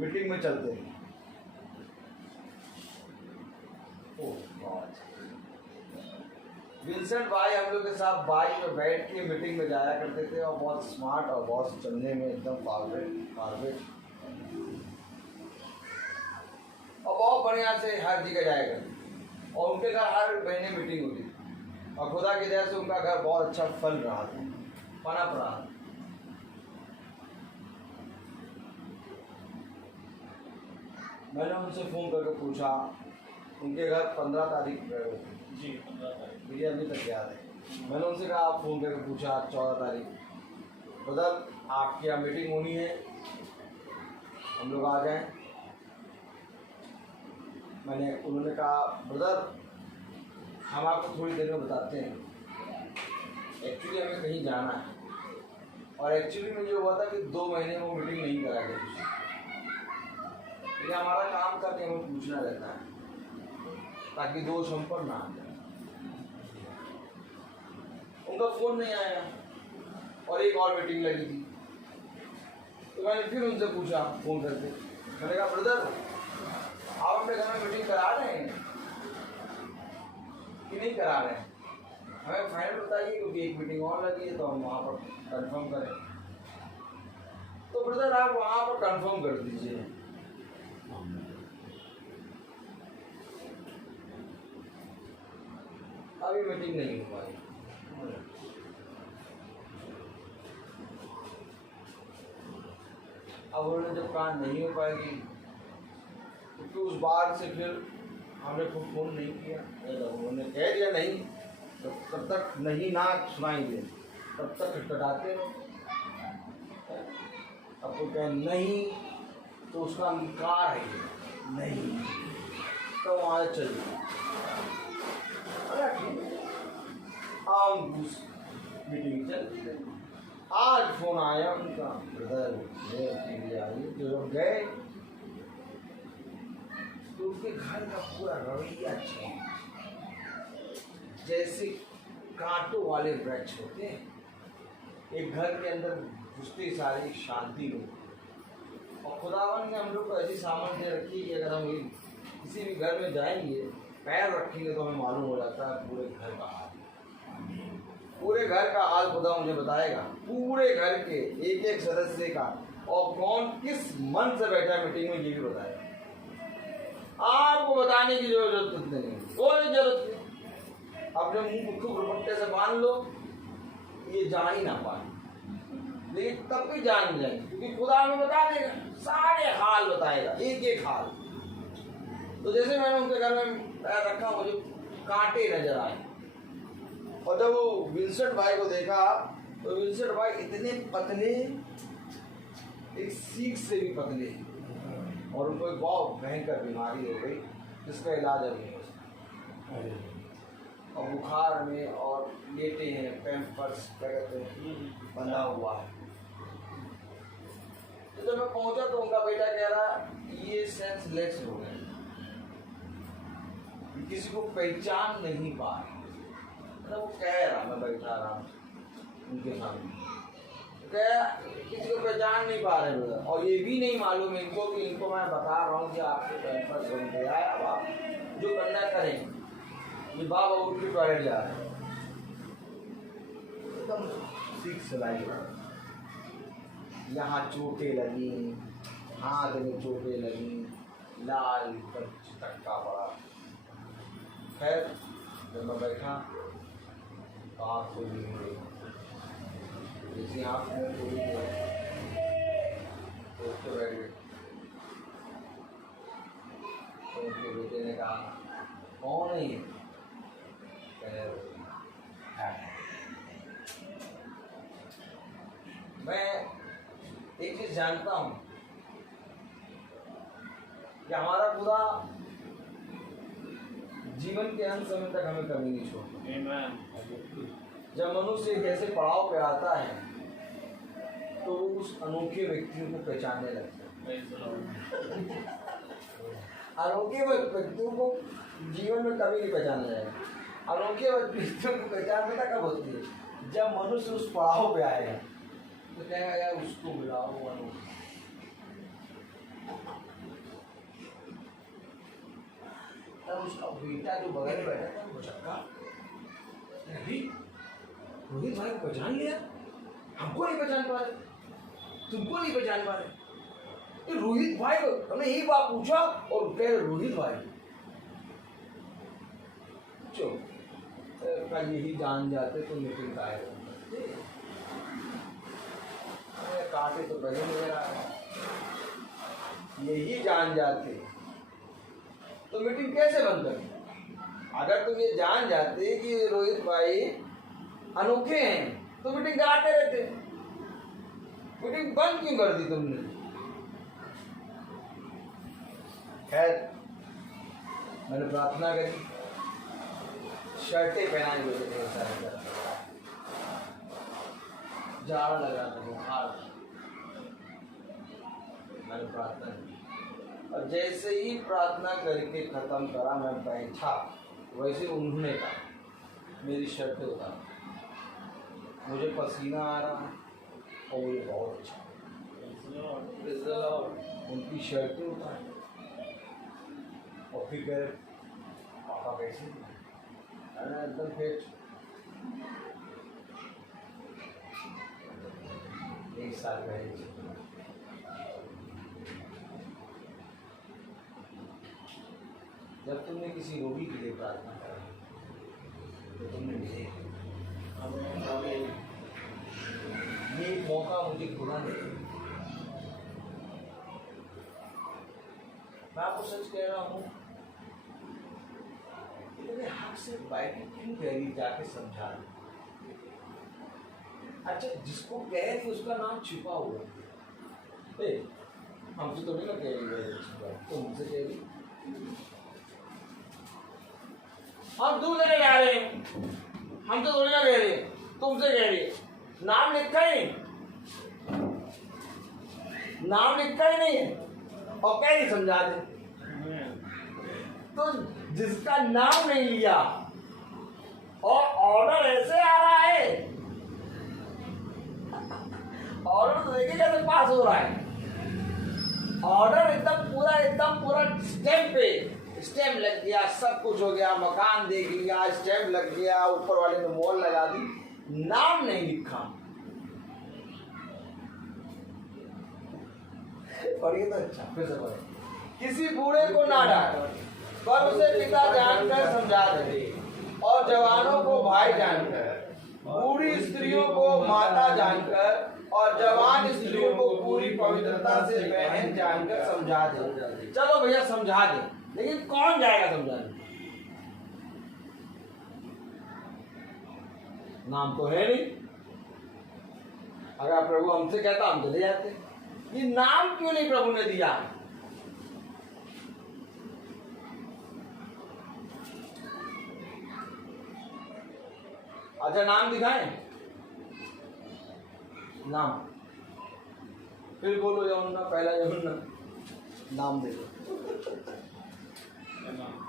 मीटिंग में चलते हैं। विंसेंट भाई हम लोग के साथ बाइक में बैठ के मीटिंग में जाया करते थे और बहुत स्मार्ट और बहुत चलने में एकदम फॉरवर्ड और बहुत बढ़िया से हर जगह जाया करते। और उनके घर हर महीने मीटिंग होती थी और खुदा की दया से उनका घर बहुत अच्छा फल रहा था, पनप रहा था। मैंने उनसे फ़ोन करके पूछा, उनके घर 15 तारीख जी 15 तारीख मुझे अभी तक याद है। मैंने उनसे कहा, आप फ़ोन करके पूछा 14 तारीख ब्रदर आपके यहाँ मीटिंग होनी है, हम लोग आ जाएं। उन्होंने कहा ब्रदर हम आपको थोड़ी देर में बताते हैं, एक्चुअली हमें कहीं जाना है। और एक्चुअली में ये हुआ था कि 2 महीने वो मीटिंग नहीं करा गई, लेकिन हमारा काम करके हमें पूछना रहता है ताकि दोष हम पर ना आ जाए। उनका फ़ोन नहीं आया और एक और मीटिंग लगी थी, तो मैंने फिर उनसे पूछा फ़ोन करके, मैंने कहा ब्रदर आप अपने घर में मीटिंग करा रहे हैं कि नहीं करा रहे हैं, हमें फाइनल बताइए, क्योंकि एक मीटिंग और लगी है तो हम वहाँ पर कंफर्म करें। तो ब्रदर आप वहाँ पर कंफर्म कर दीजिए। अभी मीटिंग नहीं हो पाई। अब उन्होंने जब कहा नहीं हो पाएगी, क्योंकि उस बार से फिर हमने फ़ोन नहीं किया। उन्होंने कह दिया नहीं, तब तक नहीं ना सुनाई दे तब तक खटखटाते रहो। अब तो कहें नहीं तो उसका अंगीकार है नहीं, तो वहाँ चल मीटिंग चल। आज फोन आया उनका, ब्रदर आई, जो गए तो उनके घर का पूरा रवैया चेंज, जैसे कांटों वाले वृक्ष होते हैं, एक घर के अंदर घुसते सारी शांति हो। और खुदावन ने हम लोग को ऐसी सामर्थ्य रखी कि अगर हम किसी भी घर में जाएंगे, पैर रखेंगे तो हमें मालूम हो जाता है पूरे घर का हाल। पूरे घर का हाल खुदा मुझे बताएगा, पूरे घर के एक एक सदस्य का, और कौन किस मन से बैठा है मीटिंग में ये भी बताएगा। आपको बताने की जरूरत नहीं, कोई जरूरत नहीं। अपने मुंह को खूब दुपट्टे से बांध लो, ये जान ही ना पाए, लेकिन तब भी जान जाएंगे, क्योंकि खुदा हमें बता देगा, सारे हाल बताएगा, एक एक हाल। तो जैसे मैंने उनके घर में पैर रखा, मुझे कांटे नजर आए। और जब वो विंसेंट भाई को देखा तो विंसेंट भाई इतने पतले, एक सीख से भी पतले, और उनको एक बहुत भयंकर बीमारी हो गई जिसका इलाज अभी नहीं हो सकता, और बुखार में और लेटे हैं, पैम्पर्स बंधा हुआ है। तो जब मैं पहुंचा तो उनका बेटा कह रहा ये सेंसलेस हो गए, किसी को पहचान नहीं पा रहे। वो कह रहा, मैं बैठा रहा उनके सामने, किसी को पहचान नहीं पा रहे ब्रदर, और ये भी नहीं मालूम इनको कि इनको मैं बता रहा हूँ कि आपके पैम्पर्स बन गया है, अब आप जो करना करें। ये बाबा उठ के टॉयलेट जा रहे हैं, एकदम सीख सिलाई, यहाँ चोटें लगी, हाथ में चोटें लगी, लाल टक्का पड़ा। खैर जब मैं बैठा तो आपको जैसे आप थोड़ी देर तो बैठ गए, तो उनके बेटे ने कहा, कौन है ये? मैं एक चीज जानता हूं कि हमारा पूरा जीवन के अंत समय तक हमें कमी नहीं छोड़ती। जब मनुष्य एक ऐसे पड़ाव पे आता है तो वो उस अनोखे व्यक्तियों को पहचानने लगता है। अनोखे व्यक्तियों को जीवन में कभी नहीं पहचाना जाएगा। अनोखे व्यक्तियों की पहचान पता कब होती है? जब मनुष्य उस पड़ाव पे आएगा तो कहेगा यार उसको बुलाओ वो अनोखा। तब उसका बेटा जो बगल में बैठा था वो चक्का, रोहित भाई को पहचान लिया, हमको नहीं पहचान पा रहे, तुमको नहीं पहचान पा रहे। तो रोहित भाई को हमने यही बात पूछा और कह रोहित भाई चलो कल यही जान जाते तो मीटिंग का आएगा। काटे तो पहले नजर आ रहा, यही जान जाते तो मीटिंग कैसे बंद करते? अगर तुम ये जान जाते कि रोहित भाई अनोखे हैं तो मीटिंग कराते रहते। मीटिंग बंद क्यों कर दी तुमने? खैर मैंने प्रार्थना करी, शर्टें पहनाई हुई थे सारे, जाड़ लगा था, बुखार, मैंने प्रार्थना की और जैसे ही प्रार्थना करके खत्म करा मैं बैठा वैसे उन्होंने कहा मेरी शर्टें उतार, मुझे पसीना आ रहा है और वो बहुत अच्छा, उनकी शर्टें उतार और फिर कह पापा कैसे? एकदम फिट, एक साल पहले जब तुमने किसी रोगी के लिए प्रार्थना करी तो तुमने मिले, ये मौका मुझे खुदा ने, मैं आपको सच कह रहा हूँ, मेरे हाथ से बाइबल क्यों कह रही, जाके समझा। अच्छा जिसको कह रही उसका नाम छिपा हुआ है, हमसे तो नहीं ना कह रही, तो मुझसे कह रही, हम दूर लेके जा रहे हैं, हम तो थोड़ी ना कह रहे, तुमसे कह रही, नाम लिखा ही नहीं, नाम लिखा ही नहीं है और कह रही समझा दे। तो जिसका नाम नहीं लिया और ऑर्डर ऐसे आ रहा है, ऑर्डर तो देखिए कैसे पास हो रहा है, ऑर्डर एकदम पूरा स्टैम्प पे, स्टैम्प लग गया, सब कुछ हो गया, मकान देख लिया, स्टैम्प लग गया, ऊपर वाले ने मोहर लगा दी, नाम नहीं लिखा। और ये तो अच्छा, फिर से बोले, किसी बूढ़े को ना डांट पर उसे पिता जानकर समझा दे और जवानों को भाई जानकर, बूढ़ी स्त्रियों को माता जानकर और जवान स्त्रियों को पूरी पवित्रता से बहन जानकर समझा दे। चलो भैया समझा दे, लेकिन कौन जाएगा समझाने? नाम तो है नहीं, अगर प्रभु हमसे कहता हम चले जाते, ये नाम क्यों नहीं प्रभु ने दिया? अच्छा नाम दिखाएं, नाम फिर बोलो यमुना, पहला यमुना, नाम दे दो।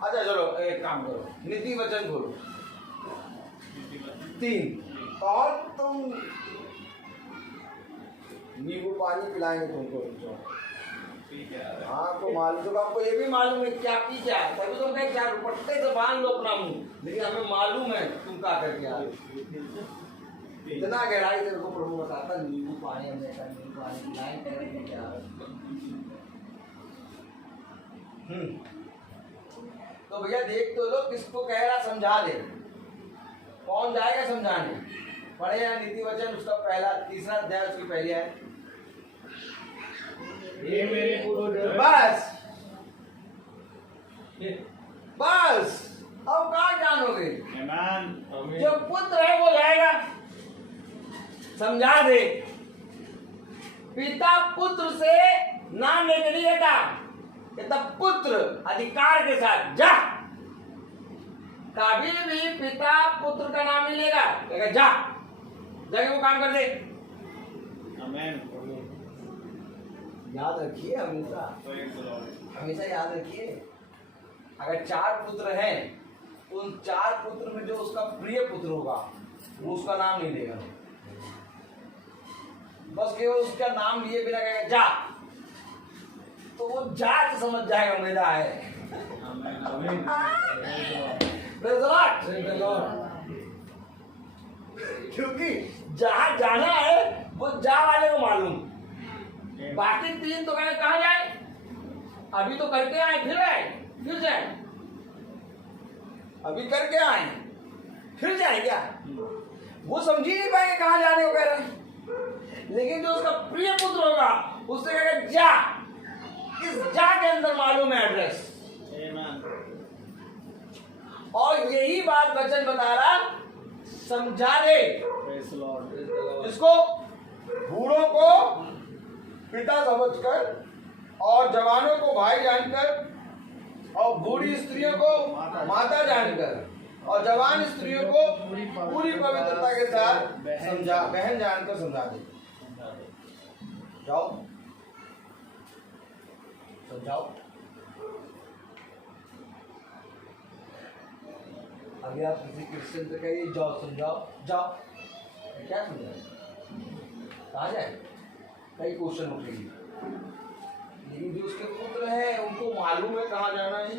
अच्छा चलो एक काम करो, नीति वचन खोलो, 3 और तुम नींबू पानी पिलाएंगे तुमको। हाँ तो मालूम, तो आपको ये भी मालूम है क्या पी क्या, तभी तो कहीं क्या दुपट्टे से बांध लो अपना मुंह, लेकिन हमें मालूम है तुम क्या करके आ रहे। इतना गहराई से को प्रभु बताता, नींबू पानी हमने कहा, नींबू पानी पिलाएंगे क्या। तो भैया देख तो लो किसको कह रहा, समझा दे, कौन जाएगा समझाने? पढ़े या नीति वचन, उसका पहला 3रा अध्याय, उसकी पहली है ये मेरे पूर्वज, बस बस अब कहाँ जानोगे? Amen. जो पुत्र है वो जाएगा। समझा दे, पिता पुत्र से नाम लेके नहीं लेता, कहता पुत्र अधिकार के साथ जा। कभी भी पिता पुत्र का नाम नहीं लेगा, कहेगा जा, जाके वो काम कर दे। Amen. याद रखिए, हमेशा Praise the Lord. हमेशा याद रखिए, अगर 4 पुत्र हैं, उन 4 पुत्र में जो उसका प्रिय पुत्र होगा वो उसका नाम नहीं लेगा, बस केवल उसका नाम लिए बिना कहेगा जा, तो वो जा तो समझ जाएगा मेरा है। Amen. Praise the Lord. Praise the Lord. क्योंकि जहाँ जाना है वो जा वाले को मालूम, बाकी 3 तो कहे कहाँ जाए, अभी तो करके आए फिर जाए, अभी करके आए फिर जाए क्या, वो समझ ही नहीं पाएंगे कहाँ जाने को कह रहे हैं। लेकिन जो उसका प्रिय पुत्र होगा उससे कहेगा जा, इस जा के अंदर मालूम है एड्रेस। Amen. और यही बात वचन बता रहा, समझा दे Praise the Lord. इसको, बूढ़ों को पिता समझकर और जवानों को भाई जानकर और बूढ़ी स्त्रियों को माता जानकर और जवान स्त्रियों को पूरी पवित्रता के साथ समझा, बहन जानकर समझा दे। जाओ समझाओ। अभी आप किसी क्रिश्चियन से कहिए जाओ समझाओ, जाओ, क्या समझाए, कहाँ जाए, कई क्वेश्चन उठेगी। लेकिन जो उसके पुत्र हैं उनको मालूम है कहाँ जाना है,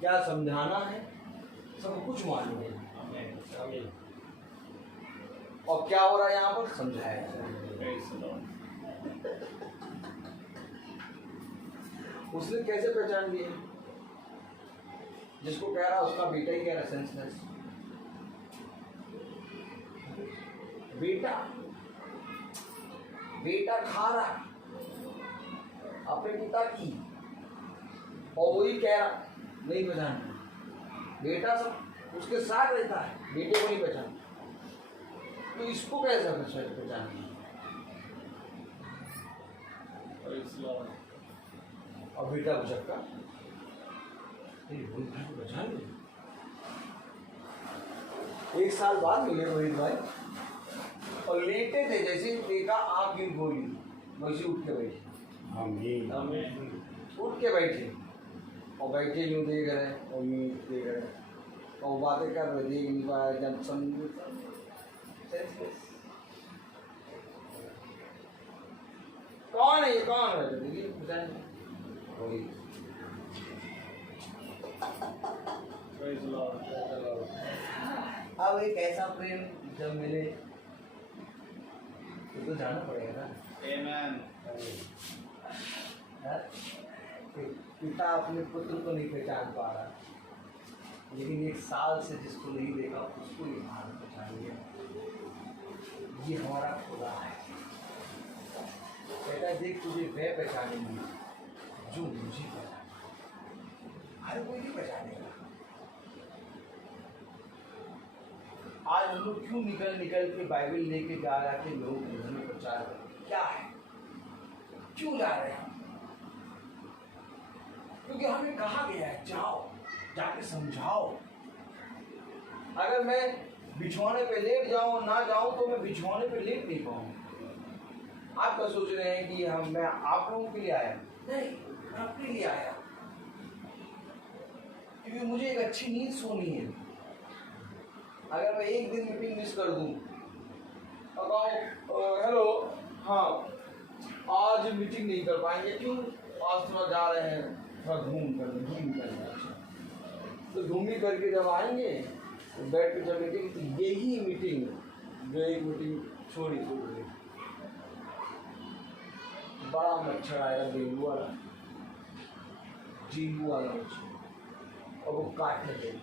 क्या समझाना है, सब कुछ मालूम है। और क्या हो रहा है यहाँ पर, समझाया। Praise the Lord. उसने कैसे पहचान लिया, जिसको कह रहा उसका बेटा ही कह रहा, सेंसलेस बेटा, बेटा खा रहा अपने पिता की, और वही कह रहा नहीं पहचान, बेटा सब उसके साथ रहता है, बेटे को नहीं पहचान, तो इसको कैसे पहचान। Praise the Lord. और बेटा को चक्का पहचान ली। 1 साल बाद मिले रोहित भाई, और लेटे थे, जैसे ही देखा आँख गिर गोली, वैसे उठ के बैठे, उठ के बैठे और बैठे यूँ देख रहे और यूँ देख रहे और बातें कर रहे, देख नहीं पाया, जब समझ कौन है ये, कौन है, Praise the Lord. अब एक ऐसा प्रेम जब मिले तो जाना पड़ेगा ना। Amen. पिता अपने पुत्र को नहीं पहचान पा रहा, लेकिन 1 साल से जिसको नहीं देखा उसको ये मान पहचान लिया, ये हमारा खुदा है। कहता देख तुझे वह पहचानेंगे जो मुझे पहचाने, हर कोई नहीं पहचानेगा। आज हम लोग क्यों निकल के बाइबल लेके जा रहे थे, लोग में प्रचार कर, क्या है, क्यों जा रहे हैं? क्योंकि हमें कहा गया है जाओ, जाके समझाओ। अगर मैं बिछौने पे लेट जाऊं ना जाऊं तो मैं बिछौने पे लेट नहीं पाऊंगा। आप क्या सोच रहे हैं कि मैं आप लोगों के लिए आया? नहीं, मैं अपने लिए आया, क्योंकि मुझे एक अच्छी नींद सोनी है। अगर मैं एक दिन मीटिंग मिस कर दूं, हेलो हाँ आज मीटिंग नहीं कर पाएंगे, क्यों, आज थोड़ा जा रहे हैं, थोड़ा घूम कर, तो घूमी करके जब आएंगे तो बैठ के जब मीटिंग, तो यही मीटिंग जो एक मीटिंग छोड़ी बड़ा मच्छर आएगा, डेंगू वाला, जींबू वाला मच्छर, और वो काटने देगा।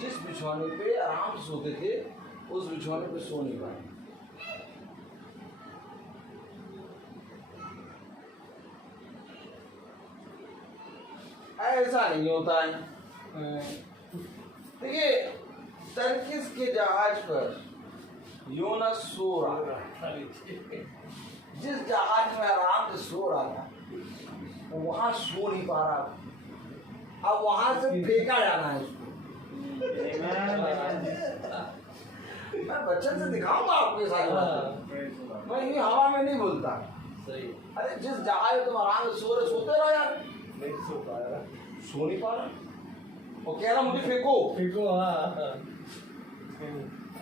जिस बिछौने पे आराम से सोते थे उस बिछौने पे सो नहीं पाए। ऐसा नहीं होता है। देखिए तर्किस के जहाज पर योनस सो रहा था। जिस जहाज में आराम से सो रहा था वहां सो नहीं पा रहा। अब वहां से फेंका जाना है उसको। मैं बच्चन से दिखाऊंगा आपको सारी बात। मैं ये हवा में नहीं बोलता। सही। अरे जिस जहाज में तुम आराम से सो रहे सोते रहो यार। नहीं सो पा रहा। सो नहीं पा रहा और कह रहा मुझे फेंको। फेंको। हाँ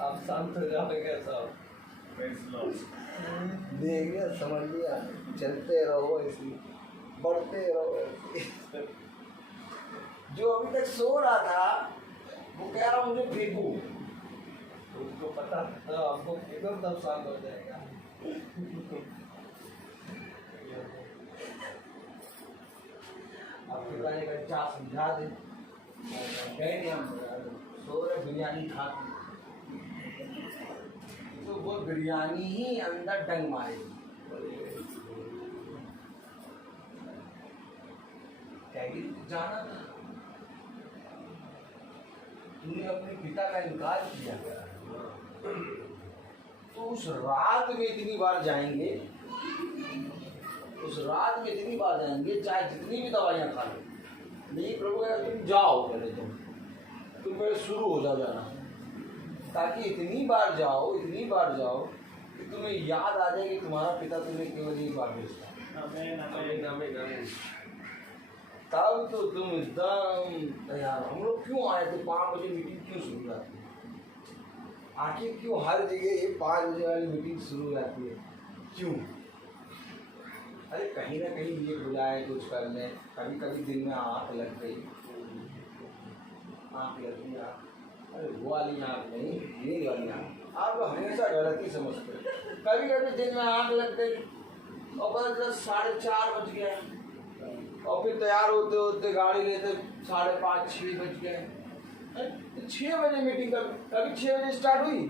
आप शांत हो जाओगे सब। देखिए समझ लिया। चलते रहो ऐसी, बढ़ते रहो ऐसी। जो अभी तक सो रहा था वो कह रहा मुझे फेंको। उसको पता था आपको फेंको तब शांत हो जाएगा। आपके पिता ने कहा समझा दे। कह नहीं हम सो रहे बिरयानी खा तो वो बिरयानी ही अंदर डंग मारेगी। कहेगी जाना था, तुमने अपने पिता का इनकार किया। तो उस रात में इतनी बार जाएंगे, उस रात में इतनी बार जाएंगे चाहे जितनी भी दवाइयां खा लो। नहीं प्रभु कहेगा तुम जाओ पहले, तुम पहले शुरू हो जाना, ताकि इतनी बार जाओ कि तुम्हें याद आ जाए कि तुम्हारा पिता तुम्हें केवल एक बार भेजता है। तब तो तुम एकदम तैयार। हम लोग क्यों आए थे 5 बजे मीटिंग क्यों शुरू हो जाती है? आखिर क्यों हर जगह ये 5 बजे वाली मीटिंग शुरू हो जाती है? क्यों? अरे कहीं ना कहीं ये बुलाए कुछ कर लें। कभी कभी दिन में आँख लग गई, आँख लग गई। अरे वो वाली आँख नहीं, ये वाली आँख। आप हमेशा गलत ही समझते हैं। कभी कभी दिन में आँख लग गई और पता चला 4:30 बज गया और फिर तैयार होते होते गाड़ी लेते 5:30 6 बज गए। 6 बजे मीटिंग कभी 6 बजे स्टार्ट हुई,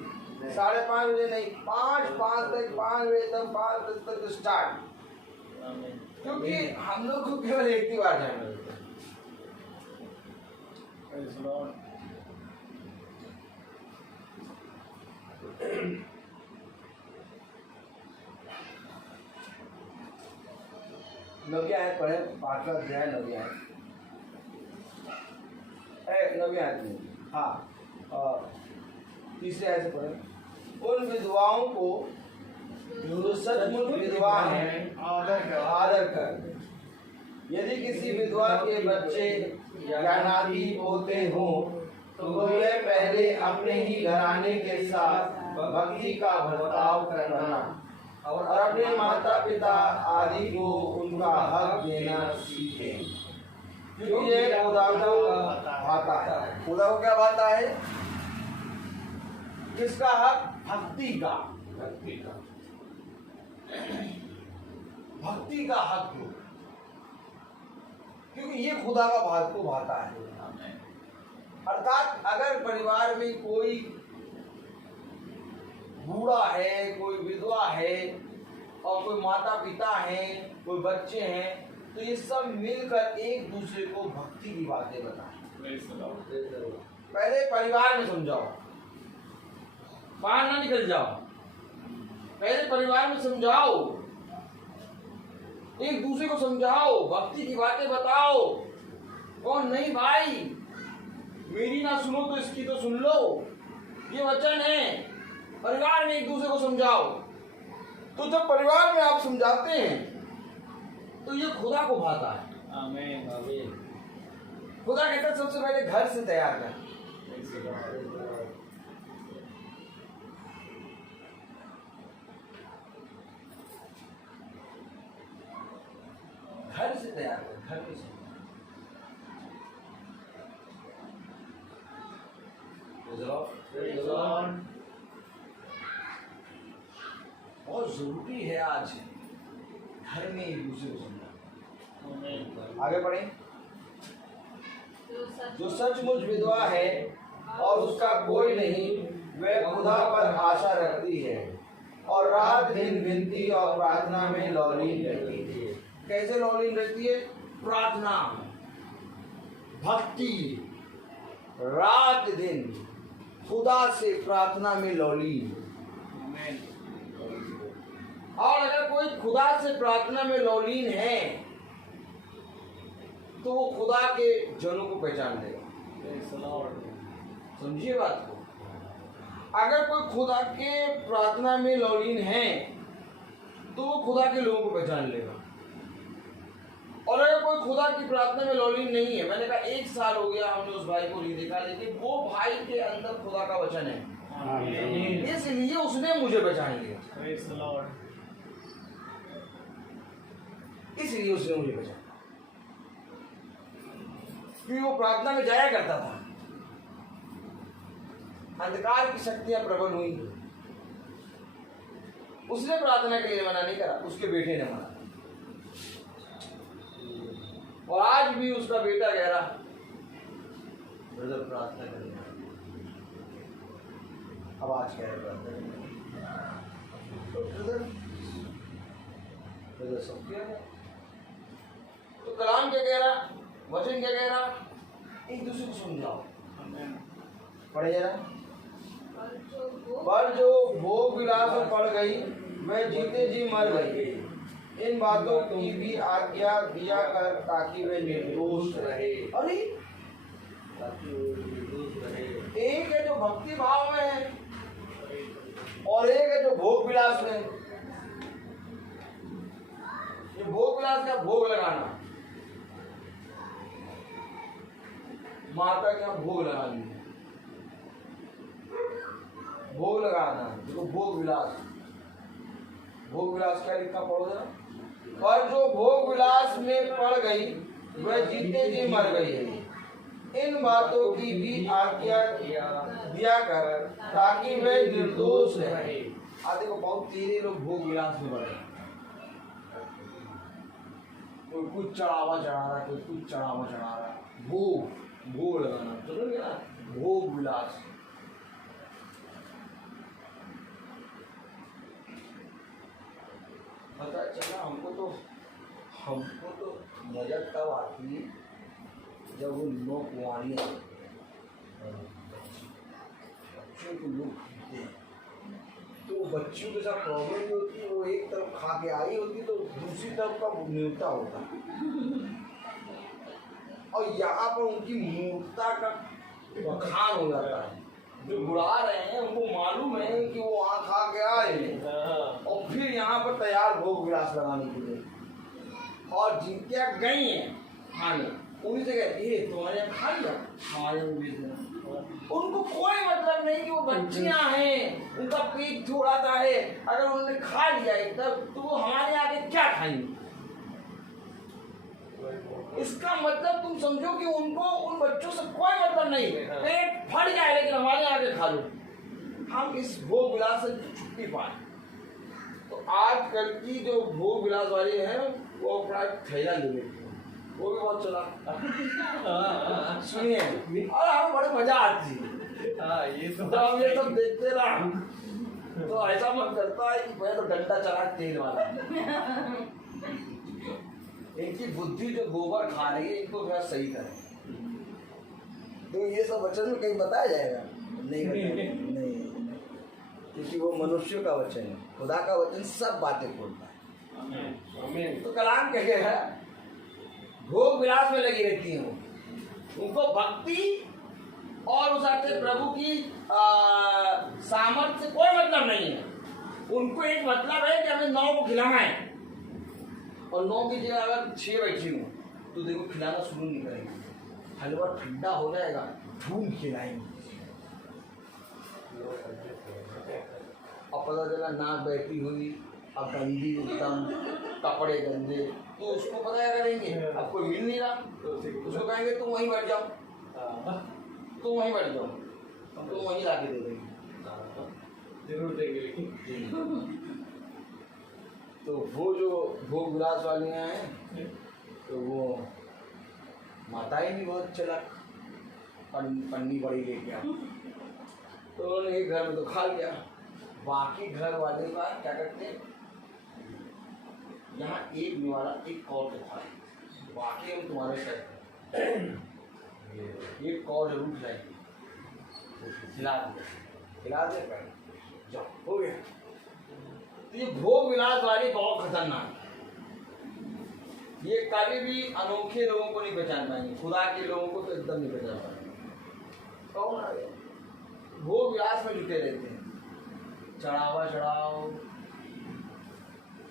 5:30 बजे नहीं, 5 तक 5 बजे तक 5 बजे तक स्टार्ट। क्योंकि हम लोग को केवल एक ही बार जाना होता है। नव्या है पढ़े 5वां अध्याय नव्या है। हाँ तीसरे आयत से पढ़े। उन विधवाओं को जो सचमुच विधवा हैं आदर कर। यदि किसी विधवा के बच्चे या नाती पोते हों तो वे पहले अपने ही घराने के साथ भक्ति का बर्ताव करना और अपने माता पिता आदि को उनका हक देना सीखें, क्योंकि ये खुदा को भाता है। खुदा को क्या भाता है? किसका हक? भक्ति का हक दो, क्योंकि ये खुदा का भाग को भाता है। अर्थात अगर परिवार में कोई बूढ़ा है, कोई विधवा है और कोई माता पिता हैं, कोई बच्चे हैं, तो ये सब मिलकर एक दूसरे को भक्ति की बातें बताएं। पहले परिवार में समझाओ, बाहर ना निकल जाओ। पहले परिवार में समझाओ, एक दूसरे को समझाओ, भक्ति की बातें बताओ। कौन नहीं भाई, मेरी ना सुनो तो इसकी तो सुन लो, ये वचन है। परिवार में एक दूसरे को समझाओ। तो जब परिवार में आप समझाते हैं तो ये खुदा को भाता है। आमीन आमीन। खुदा कहता है सबसे पहले घर से तैयार कर। घर से तैयार कर, घर से। बहुत जरूरी है आज घर में एक दूसरे को समझना। आगे बढ़े। जो सचमुच विधवा है और उसका कोई नहीं, वह खुदा पर आशा रखती है और रात दिन विनती और प्रार्थना में लौलीन रहती है। कैसे लौलीन रहती है? प्रार्थना। भक्ति रात दिन खुदा से प्रार्थना में लौलीन। आमीन। और अगर कोई खुदा से प्रार्थना में लौलीन है तो वो खुदा के जनों को पहचान लेगा। Praise the Lord. समझिए बात को। अगर कोई खुदा के प्रार्थना में लौलीन है तो वो खुदा के लोगों को पहचान लेगा। और अगर कोई खुदा की प्रार्थना में लौलीन नहीं है, मैंने कहा 1 साल हो गया हमने उस भाई को नहीं देखा, लेकिन वो भाई के अंदर खुदा का वचन है, आमीन। इसलिए उसने मुझे पहचान लिया, Praise the Lord. इसलिए उसने मुझे पहचाना। क्योंकि वो प्रार्थना में जाया करता था, अंधकार की शक्तियां प्रबल हुई, उसने प्रार्थना के लिए मना नहीं करा, उसके बेटे ने मना। और आज भी उसका बेटा कह रहा ब्रदर प्रार्थना करें। अब आज कह रहे प्रार्थना करें तो ब्रदर सब क्या है। तो कलाम क्या कह रहा, वचन क्या कह रहा, एक दूसरे को समझाओ। आमीन। पढ़े जरा। पर जो भोग विलास में पड़ गई वह जीते जी मर गई, इन बातों की भी आज्ञा दिया कर ताकि वे निर्दोष रहे। अरे एक है जो भक्ति भाव में है और एक है जो भोग विलास में। ये भोग विलास का भोग लगाना, माता के यहाँ भोग लगा लिया, भोग लगाना, देखो भोग विलास। भोग विलास क्या लिखा पढ़ो जरा। पर जो भोग विलास में पड़ गई वह जीते जी मर गई है, इन बातों की भी आज्ञा दिया कर ताकि वे निर्दोष रहे। देखो बहुत तेरे लोग भोग विलास में बढ़े, कोई कुछ चढ़ावा चढ़ा रहा, कोई कुछ चढ़ावा चढ़ा रहा। भोग लगाना, चलोगे ना, भोग विलास। पता चला हमको तो मजा तब आती है जब वो लोग कुआरियाँ बच्चों को लोग खाते हैं, तो बच्चियों के साथ प्रॉब्लम भी होती है। वो एक तरफ खा के आई होती तो दूसरी तरफ का न्यूनता होता, और यहाँ पर उनकी मूर्खता का बखान हो जाता है। जो बुला रहे हैं उनको मालूम है कि वो वहाँ खा के आए हैं और फिर यहाँ पर तैयार भोग विलास लगाने के लिए, और जिनके गई हैं खाने उन्हीं से कहती है तुम्हारे यहाँ खा लिया, हमारे यहाँ भेज देना। उनको कोई मतलब नहीं कि वो बच्चियां हैं, उनका पेट थोड़ा सा है, अगर उन्होंने खा लिया तब तो वो हमारे आगे क्या खाएंगे। इसका मतलब तुम समझो कि उनको उन बच्चों से कोई मतलब नहीं, पेट फट जाए लेकिन हमारे आगे खा लो, हम इस भोग विलास से छुट्टी पाए। तो आजकल की जो भोग विलास वाले हैं वो अपना थैला ले लेते हैं, वो भी बहुत चला सुनिए, और हमें बड़े मजा आती है। ये तो हम ये सब देखते रहा तो ऐसा मन करता है कि मैं तो डंडा चला तेल वाला। इनकी बुद्धि जो गोबर खा रही है इनको थोड़ा सही करें। तो ये सब वचन में कहीं बताया जाएगा नहीं, क्योंकि वो मनुष्य का वचन है, खुदा का वचन सब बातें खोलता है। तो कलाम कह गया है भोग विलास में लगी रहती हैं, उनको भक्ति और उस अर्थ प्रभु की सामर्थ्य से कोई मतलब नहीं है। उनको एक मतलब है कि हमें 9 को खिलाना है, और 9 की जगह अगर 6 बैठी हूँ तो देखो खिलाना शुरू नहीं करेंगे, हलवा ठंडा हो जाएगा धूम खिलाएंगे। अब पता चला नाक बैठी हुई, अब गंदी एकदम, कपड़े गंदे, तो उसको पता क्या करेंगे, अब कोई मिल नहीं रहा उसको कहेंगे तुम वहीं बैठ जाओ, तुम वहीं बैठ जाओ, तुम वहीं ला के दे देंगे, जरूर देंगे। तो वो जो भोग विलास वाली हैं तो वो माताएं भी बहुत चलाक, पन्नी बड़ी लेके आ, तो उन्होंने एक घर में तो खा लिया, बाकी घर वाले का क्या करते हैं, यहाँ एक निवाला एक और तो खाए, बाकी हम तुम्हारे साथ। एक कौ जरूर खिलाएंगे, खिला दे कर जाओ, हो गया। तो ये भोग विलास वाली बहुत खतरनाक है। ये कभी भी अनोखे लोगों को नहीं पहचान पाएंगे, खुदा के लोगों को तो एकदम नहीं पहचान पाएंगे। कौन आ गया? भोग विलास में जुटे रहते हैं, चढ़ावा चढ़ाओ,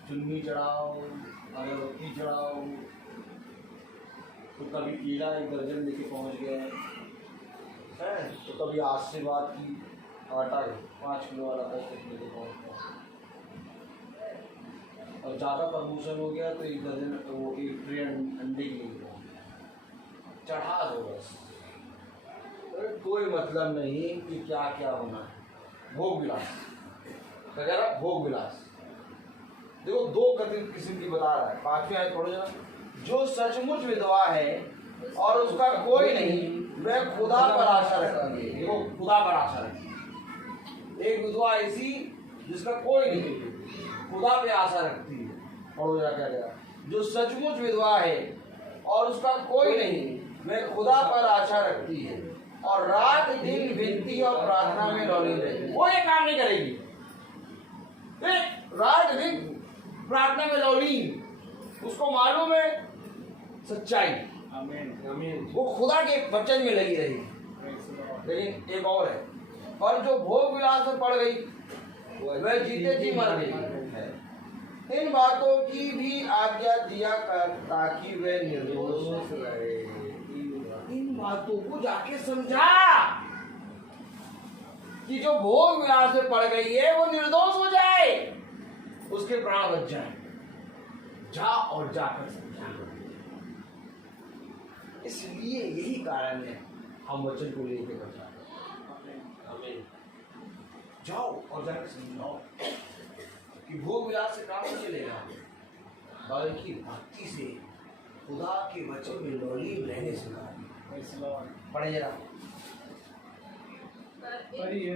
चुन्नी चढ़ाओ, अगरबत्ती चढ़ाओ, तो कभी केला 1 दर्जन लेके पहुंच गए हैं, तो कभी आशीर्वाद की आटा 5 किलो वाला 10 लेके पहुंच गया, और ज़्यादा प्रमोशन हो गया तो 1 दर्जन वो 1 ट्रे अंडे की लेके चढ़ा दो बस। कोई मतलब नहीं कि क्या क्या होना है। भोग विलास वगैरह, भोग विलास देखो 2 किस्म की बता रहा है। 5वीं आयत पढ़ो जरा। जो सचमुच विधवा है और उसका कोई नहीं, वह खुदा पर आशा रखती है। देखो खुदा पर आशा रखती है। एक विधवा ऐसी जिसका कोई नहीं, खुदा पे आशा रखती है। पढ़ो जरा क्या कहा। जो सचमुच विधवा है और उसका कोई नहीं, वह खुदा पर आशा रखती है और रात दिन विनती और प्रार्थना में डोली रहती है। वो ये काम नहीं करेगी, रात दिन प्रार्थना में लौलीन, उसको मालूम है सच्चाई। आमीन आमीन। वो खुदा के वचन में लगी रही। लेकिन एक और है, पर जो भोग विलास में पड़ गई वह जीते जी मर गई। इन बातों की भी आज्ञा दिया कर ताकि वह निर्दोष रहे। इन बातों को जाके समझा कि जो भोग विलास में पड़ गई है वो निर्दोष हो जाए, उसके प्राण बच जाए। जा और जाकर समझा। इसलिए यही कारण है हम वचन को लेके बचा। जाओ और जाकर समझाओ कि भोग विलास से काम नहीं चलेगा, बल्कि भक्ति से खुदा के वचन में लौलीन रहने से पढ़े जरा।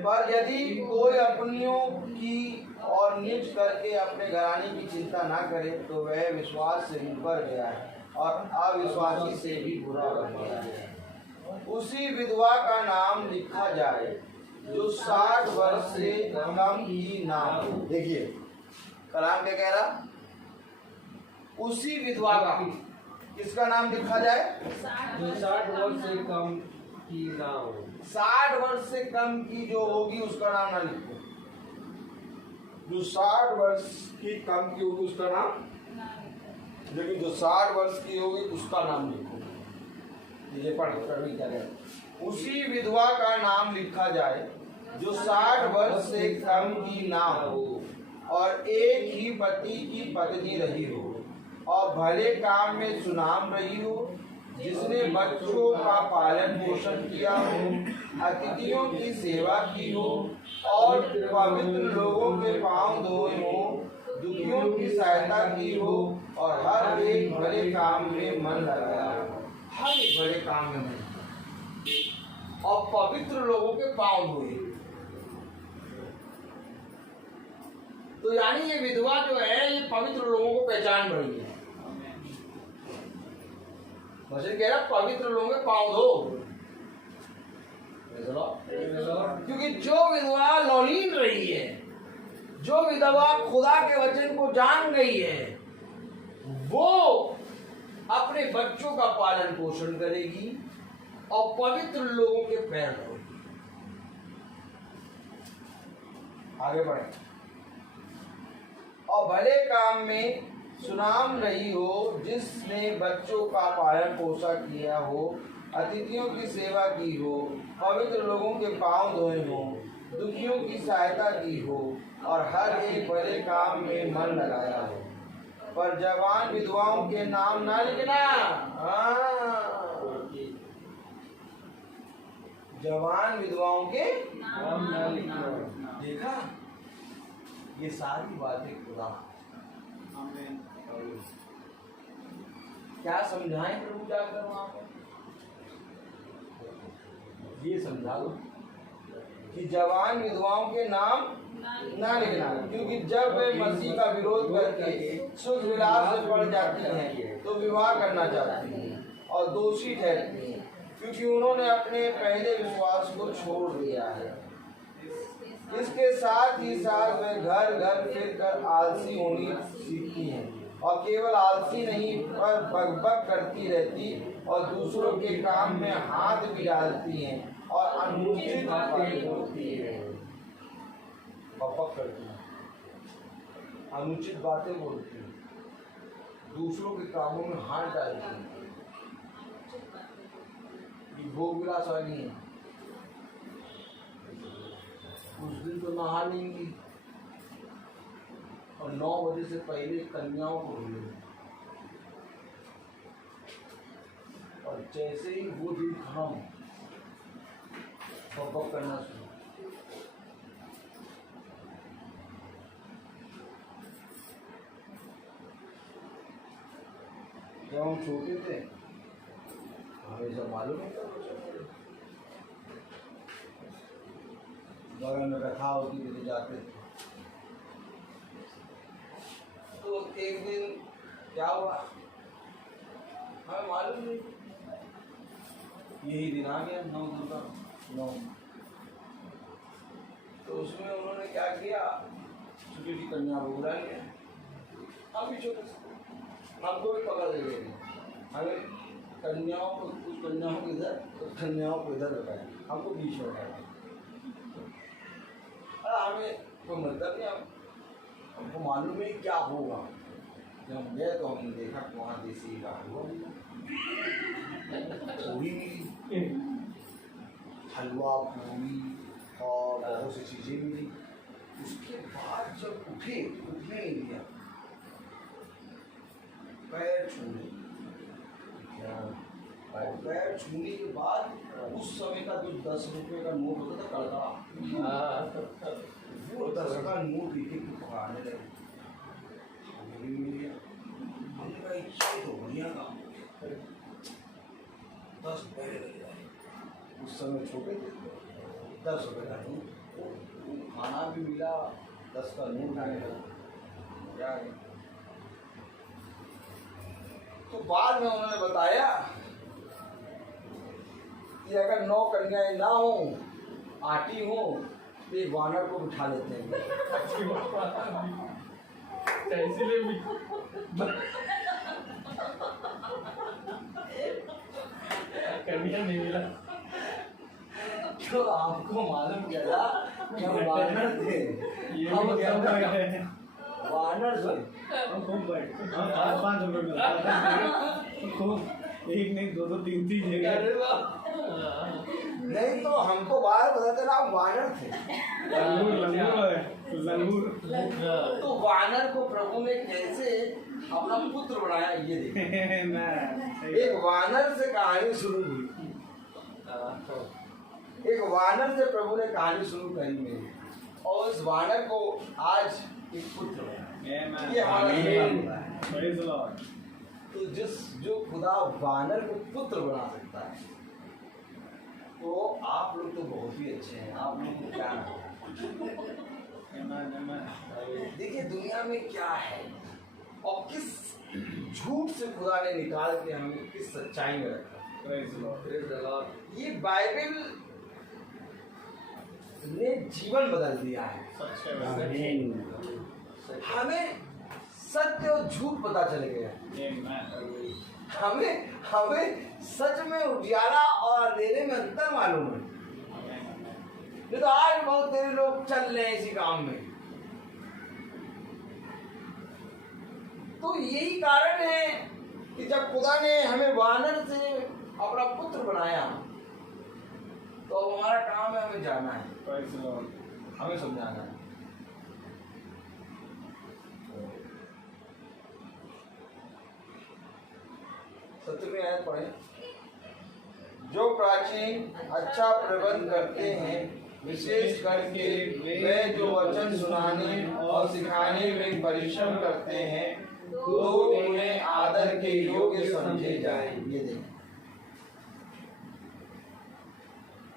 पर यदि कोई अपनियों की और निज करके अपने घराने की चिंता ना करे तो वह विश्वास से मुकर गया है और अविश्वासी से भी बुरा बन गया है। उसी विधवा का नाम लिखा जाए जो 60 वर्ष से कम की ना हो। देखिए कलाम क्या कह रहा, उसी विधवा का किसका नाम लिखा जाए? जो 60 वर्ष से कम की ना हो। 60 वर्ष से कम की जो होगी उसका नाम ना लिखो। जो 60 वर्ष की कम की होगी उसका नाम, लेकिन जो 60 वर्ष की होगी उसका नाम लिखो। ये पढ़ क्या है, उसी विधवा का नाम लिखा जाए जो 60 वर्ष से कम की ना हो और एक ही पति की पत्नी रही हो और भले काम में सुनाम रही हो, जिसने बच्चों का पालन पोषण किया हो, अतिथियों की सेवा की हो और पवित्र लोगों के पांव धोए हो, दुखियों की सहायता की हो और हर एक भले काम में मन लगाया हो। हर एक भले काम में मन और पवित्र लोगों के पांव धोए। तो यानी ये विधवा जो है ये पवित्र लोगों को पहचान रही है। वचन कह रहा पवित्र लोगों के पांव धो, क्योंकि जो विधवा लौलीन रही है, जो विधवा खुदा के वचन को जान गई है, वो अपने बच्चों का पालन पोषण करेगी और पवित्र लोगों के पैर धोएगी। आगे बढ़े। और भले काम में सुनाम रही हो, जिसने बच्चों का पालन पोषण किया हो, अतिथियों की सेवा की हो, पवित्र लोगों के पांव धोए हो, दुखियों की सहायता की हो और हर एक भले काम में मन लगाया हो। पर जवान विधवाओं के नाम ना लिखना। जवान विधवाओं के नाम ना लिखना। देखा, ये सारी बातें खुदा क्या समझाएं प्रभु जाकर वहां पर? ये समझा दो कि जवान विधवाओं के नाम ना लिखना, क्योंकि जब वे मसीह का विरोध करके सुख विलास में पड़ जाती हैं तो विवाह करना चाहती हैं और दोषी ठहरती हैं। क्योंकि उन्होंने अपने पहले विश्वास को छोड़ दिया है। इसके साथ ही साथ वे घर घर फिरकर आलसी होनी सीखती हैं और केवल आलसी नहीं पर बकबक करती रहती और दूसरों के काम में हाथ भी डालती हैं और अनुचित बातें बोलती हैं। बकबक करती हैं, अनुचित बातें बोलती हैं, दूसरों के कामों में हाथ डालती हैं। ये भोग विलास वाली है। उस दिन तो नहा लेंगी और 9 बजे से पहले कन्याओं को धुलेंगी और जैसे ही वो दिन खत्म बकबक करना शुरू। जब हम छोटे थे हमें सब मालूम नहीं था। बगल में कथा होती थी, जाते थे। तो एक दिन क्या हुआ हमें मालूम नहीं, यही दिन आ गया 9 दुर्गा 9। तो उसमें उन्होंने क्या किया, छोटी छोटी कन्या को बुला लिया। हम भी छोटे हमको भी पकड़ ले गए। हमें कन्याओं को कुछ कन्याओं को इधर कुछ कन्याओं को इधर रखाया, हमको बीच में रखाया। हमें कोई मतलब नहीं, हमको मालूम नहीं क्या होगा। जब हम गए तो हमने देखा कि वहाँ देसी पूरी हलवा पूरी और बहुत सी चीज़ें मिली। उसके बाद जब उठने नहीं दिया, पैर छूने, पैर छूने के बाद उस समय का जो 10 रुपये का नोट होता था कड़का, वो 10 का नोट एक एक पकड़ने लगे। हमें भी मिल गया, हमने कहा ये तो बढ़िया काम, 10 रुपये लग जाए। उस समय छोटे थे, 10 रुपये का नोट, खाना भी मिला, 10 का नोट आएगा क्या। तो बाद में उन्होंने बताया कि अगर 9 कन्याएं ना हो, आटी हो, तो एक वानर को बिठा लेते हैं। इसलिए भी कन्या नहीं मिला। तो आपको मालूम क्या था कि हम वानर थे। हम क्या था वानर थे। हम खूब बैठे, हम 5-5 रुपये मिलता खूब, एक नहीं 2-2 3-3 जगह। नहीं तो हमको बाहर पता चला हम वानर थे। लंगूर। तो वानर को प्रभु ने कैसे अपना पुत्र बनाया ये देखिए। एक वानर से कहानी शुरू हुई, एक वानर से प्रभु ने कहानी शुरू करी मेरी, और इस वानर को आज एक पुत्र बनाया। ये हमारा तो जो खुदा वानर को पुत्र बना सकता है, तो आप लोग तो बहुत ही अच्छे हैं। आप लोग को क्या देखिए दुनिया में क्या है और किस झूठ से खुदा ने निकाल के हमें किस सच्चाई में रखा। ये बाइबल ने जीवन बदल दिया है। हमें सत्य और झूठ पता चल गया। हमें सच में उजियारा और अंधेरे में अंतर मालूम है। नहीं तो आज बहुत तेरे लोग चल रहे हैं इसी काम में। तो यही कारण है कि जब खुदा ने हमें वानर से अपना पुत्र बनाया, तो अब हमारा काम है हमें जाना है, हमें समझाना है। सत्य में आयत पढ़े, जो प्राचीन अच्छा प्रबंध करते हैं, विशेष करके वे जो वचन सुनाने और सिखाने में परिश्रम करते हैं, लोग उन्हें आदर के योग्य समझे जाएं। ये देखें,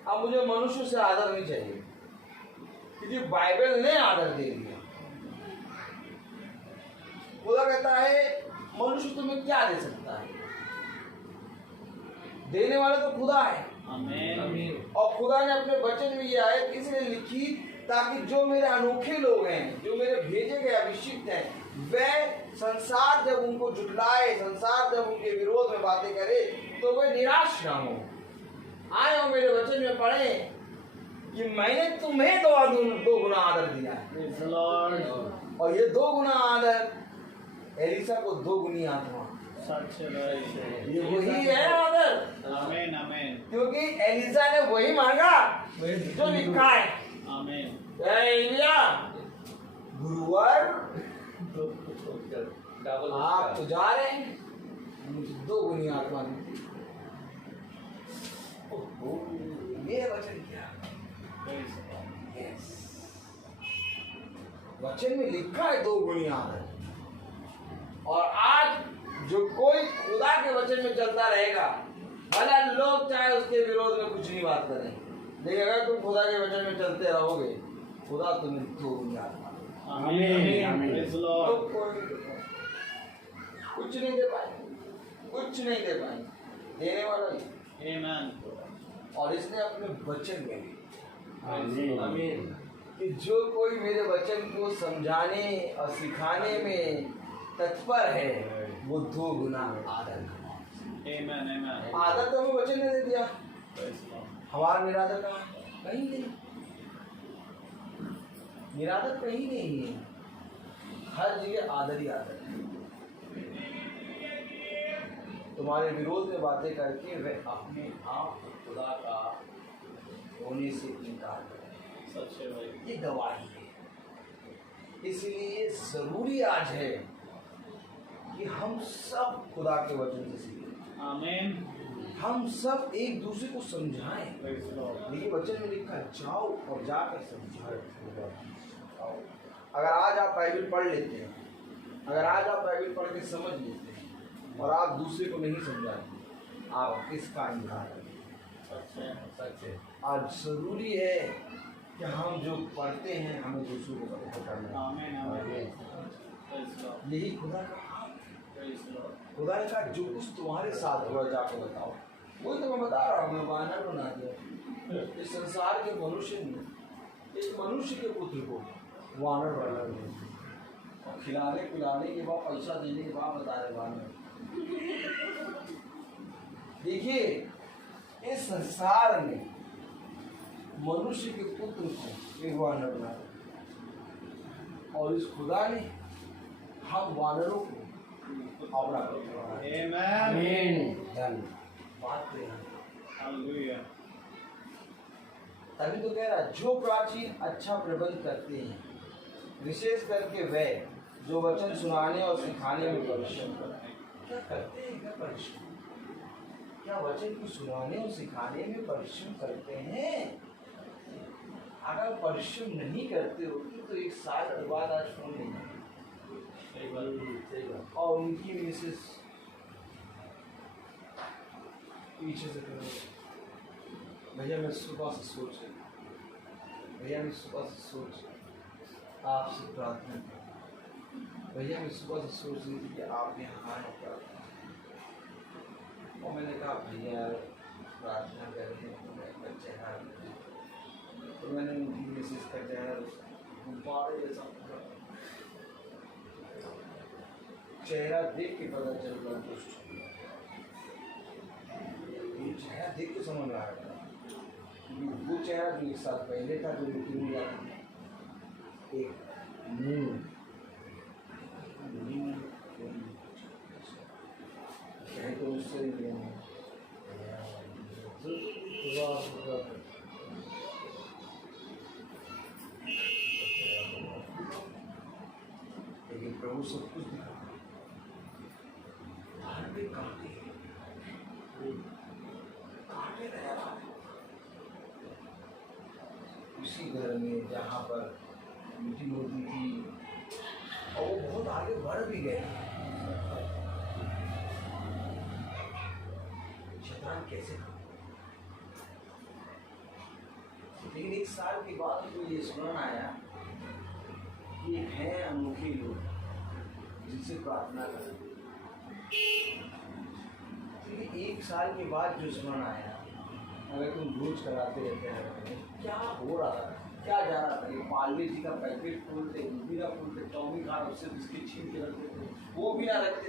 अब मुझे मनुष्य से आदर नहीं चाहिए, क्योंकि बाइबल ने आदर दे दिया। खुदा कहता है मनुष्य तुम्हें क्या दे सकता है? देने वाला तो खुदा है। आमीन। और खुदा ने अपने वचन में ये आयत इसलिए लिखी ताकि जो मेरे अनोखे लोग हैं, जो मेरे भेजे गए अभिषिक्त हैं, वह संसार जब उनको जुटलाए, संसार जब उनके विरोध में बातें करे, तो वे निराश ना हो। आए और मेरे वचन में पढ़े कि मैंने तुम्हें दो गुना आदर दिया है, Praise the Lord। और ये 2 गुना आदर एलिसा को 2 गुनी आत्मा। सच है। ये वही है आदर, आमीन आमीन क्योंकि एलिसा ने वही मांगा जो लिखा है। आमीन। एलिया गुरुवार डबल आप तो जा रहे हैं, मुझे 2 गुनी आत्मा दी। ये वचन क्या? Praise the Lord। Yes। वचन में लिखा है 2 गुनी आदर। और आज जो कोई खुदा के वचन में चलता रहेगा, भला लोग चाहे उसके विरोध में कुछ नहीं बात करें, लेकिन अगर तुम खुदा के वचन में चलते रहोगे, खुदा तुम्हें 2 गुनी आत्मा देगा। आमीन। Praise the तो Lord। कुछ नहीं दे पाएंगे, कुछ नहीं दे पाएंगे, देने वाला ही। Amen। और इसने अपने वचन में भी आमीन। कि जो कोई मेरे वचन को समझाने और सिखाने में तत्पर है, वो 2 गुना आदर करेगा। Amen amen। आदर तो हमें वचन ने दे दिया, Praise the Lord। हमारा निरादर कहाँ है? कहीं नहीं, निरादर कहीं नहीं है, हर जगह आदर ही आदर है। तुम्हारे विरोध में बातें करके वे अपने आप को खुदा का होने से इनकार करें, सच है भाई। ये गवाही है। इसलिए जरूरी आज है कि हम सब खुदा के वचन से सीखें, आमीन। हम सब एक दूसरे को समझाएं। Praise the Lord। देखिए वचन में लिखा है, जाओ और जाकर समझाओ। अगर आज आप बाइबल पढ़ लेते हैं, अगर आज आप बाइबल पढ़ के समझ लेते हैं और आप दूसरे को नहीं समझाते, आप किसका इनकार करें? सच है। सच है। आज जरूरी है कि हम जो पढ़ते हैं हमें दूसरों को बताना है। आमीन आमीन। Praise the Lord। यही खुदा का काम है। Praise the Lord। खुदा ने कहा जो कुछ तुम्हारे साथ हुआ जाके बताओ। वही तो मैं बता रहा हूँ, मैं वानर बना दिया इस संसार के मनुष्य ने, एक मनुष्य के पुत्र को वानर बना दिया, और खिलाने पिलाने के बाद, पैसा देने के बाद बता रहे वानर। देखिए इस संसार में मनुष्य के पुत्र को एक वानर बना दिया, और इस खुदा ने हम वानरों को अपना Amen। बात करें। Hallelujah। तभी तो कह रहा जो प्राचीन अच्छा प्रबंध करते हैं, विशेष करके वे जो वचन सुनाने और सिखाने में परिश्रम करते हैं। क्या करते हैं? क्या परिश्रम? क्या वचन को सुनाने और सिखाने में परिश्रम करते हैं? अगर परिश्रम नहीं करते होते तो 1 साल के बाद आज फोन नहीं करते। सही बात। और उनकी मिसेस पीछे से करो, भैया मैं सुबह से सोच रही, भैया मैं सुबह से सोच आपसे प्रार्थना कर, भैया मैं सुबह से सोच रही थी कि आप यहाँ आए प्रार्थना, और मैंने कहा भैया प्रार्थना कर रहे हैं तो मैं अपना चेहरा, तो मैंने उनकी मिसेस का चेहरा गुब्बारे जैसा चेहरा देख के पता चल रहा दुष्ट, ये चेहरा देख के समझ में आ रहा था वो चेहरा जो 1 साल पहले था, जो मीटिंग में जाता था, एक कहीं तो उससे लेकिन प्रभु सब कुछ दिखा, कांटे रह रहा है उसी घर में जहाँ पर मीटिंग होती थी, और वो बहुत आगे बढ़ भी गए। शैतान कैसे? लेकिन 1 साल के बाद तो ये स्मरण आया कि हैं अनोखे लोग जिनसे प्रार्थना करें। 1 साल के बाद जो स्मरण आया, अगर तुम रोज कराते रहते हैं, क्या हो रहा था, क्या जा रहा था? ये पार्ले जी का पैकेट खोलते, गोभी का खोलते, चाउमीन खा उससे बिस्किट छीन के रखते थे, वो भी ना रखते,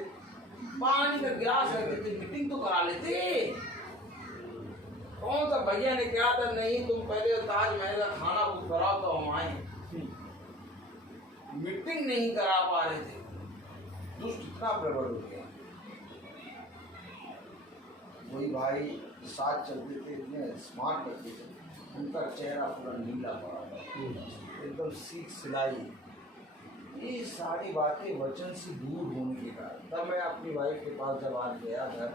पानी का गिलास रखते थे, मीटिंग तो करा लेते। कौन सा भैया ने कहा था नहीं तुम पहले ताजमहल का खाना बुक कराओ तो हम आए? मीटिंग नहीं करा पा रहे थे। दुष्ट इतना प्रबल हो गया। वही भाई साथ चलते थे, इतने स्मार्ट लगते थे, उनका चेहरा पूरा नीला पड़ा था, एकदम सीख सिलाई। ये सारी बातें वचन से दूर होने के कारण, तब मैं अपनी वाइफ के पास जब आज गया घर,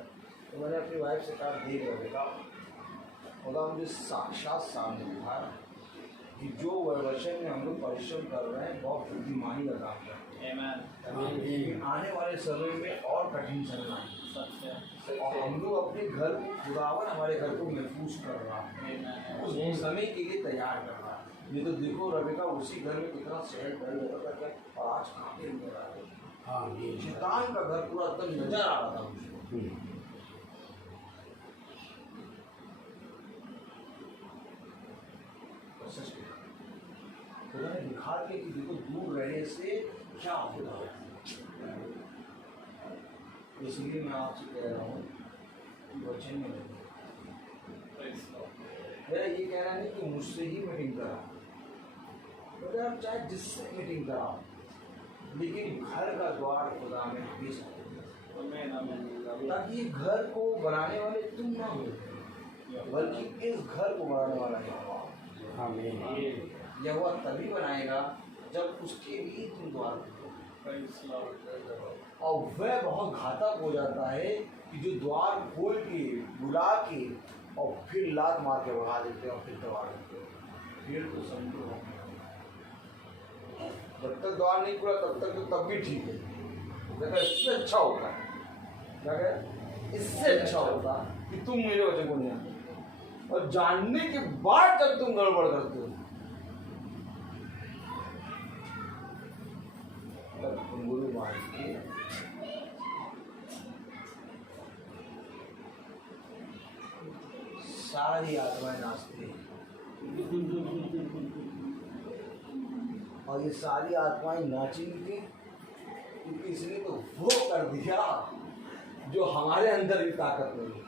तो मैंने अपनी वाइफ से कहा देख रहेगा, खुदा मुझे साक्षात सामने दिखाया कि जो वचन में हम लोग परिश्रम कर रहे हैं बहुत बुद्धिमानी का काम कर रहे हैं, लेकिन आने वाले समय में और कठिन चलना है, और हम लोग अपने घर को, खुदावन हमारे घर को महफूज कर रहा है, उस समय के लिए तैयार कर रहा है। ये तो देखो रबिका उसी घर में कितना सहज कर होता था, और आज काफी नजर आ रहे, शैतान का घर पूरा एकदम नजर आ रहा था मुझको। खुदा ने दिखा के कि देखो दूर रहने से क्या होगा। इसलिए मैं आपसे कह रहा हूँ कि वचन में मेरा ये कहना नहीं कि मुझसे ही मीटिंग करा, अगर आप चाहे जिससे मीटिंग कराओ, लेकिन घर का द्वार खुदा में भी ताकि घर को बनाने वाले तुम ना हो, बल्कि इस घर को बनाने वाला है। यह वह तभी बनाएगा जब उसके लिए तुम द्वार खोलो। और वह बहुत घातक हो जाता है कि जो द्वार खोल के बुला के और फिर लात मार के भगा देते हैं और फिर दबा देते हैं, फिर तो समझो जब तक द्वार नहीं खुला तब तक तो तब भी ठीक है, लेकिन इससे अच्छा होता है, इससे अच्छा होता कि तुम मेरे वचन को नहीं जानते, और जानने के बाद जब तुम गड़बड़ करते हो गुरु मान के सारी आत्माएं नाचती हैं, और ये सारी आत्माएं नाचेंगी क्योंकि इसने तो वो कर दिया जो हमारे अंदर भी ताकत नहीं है।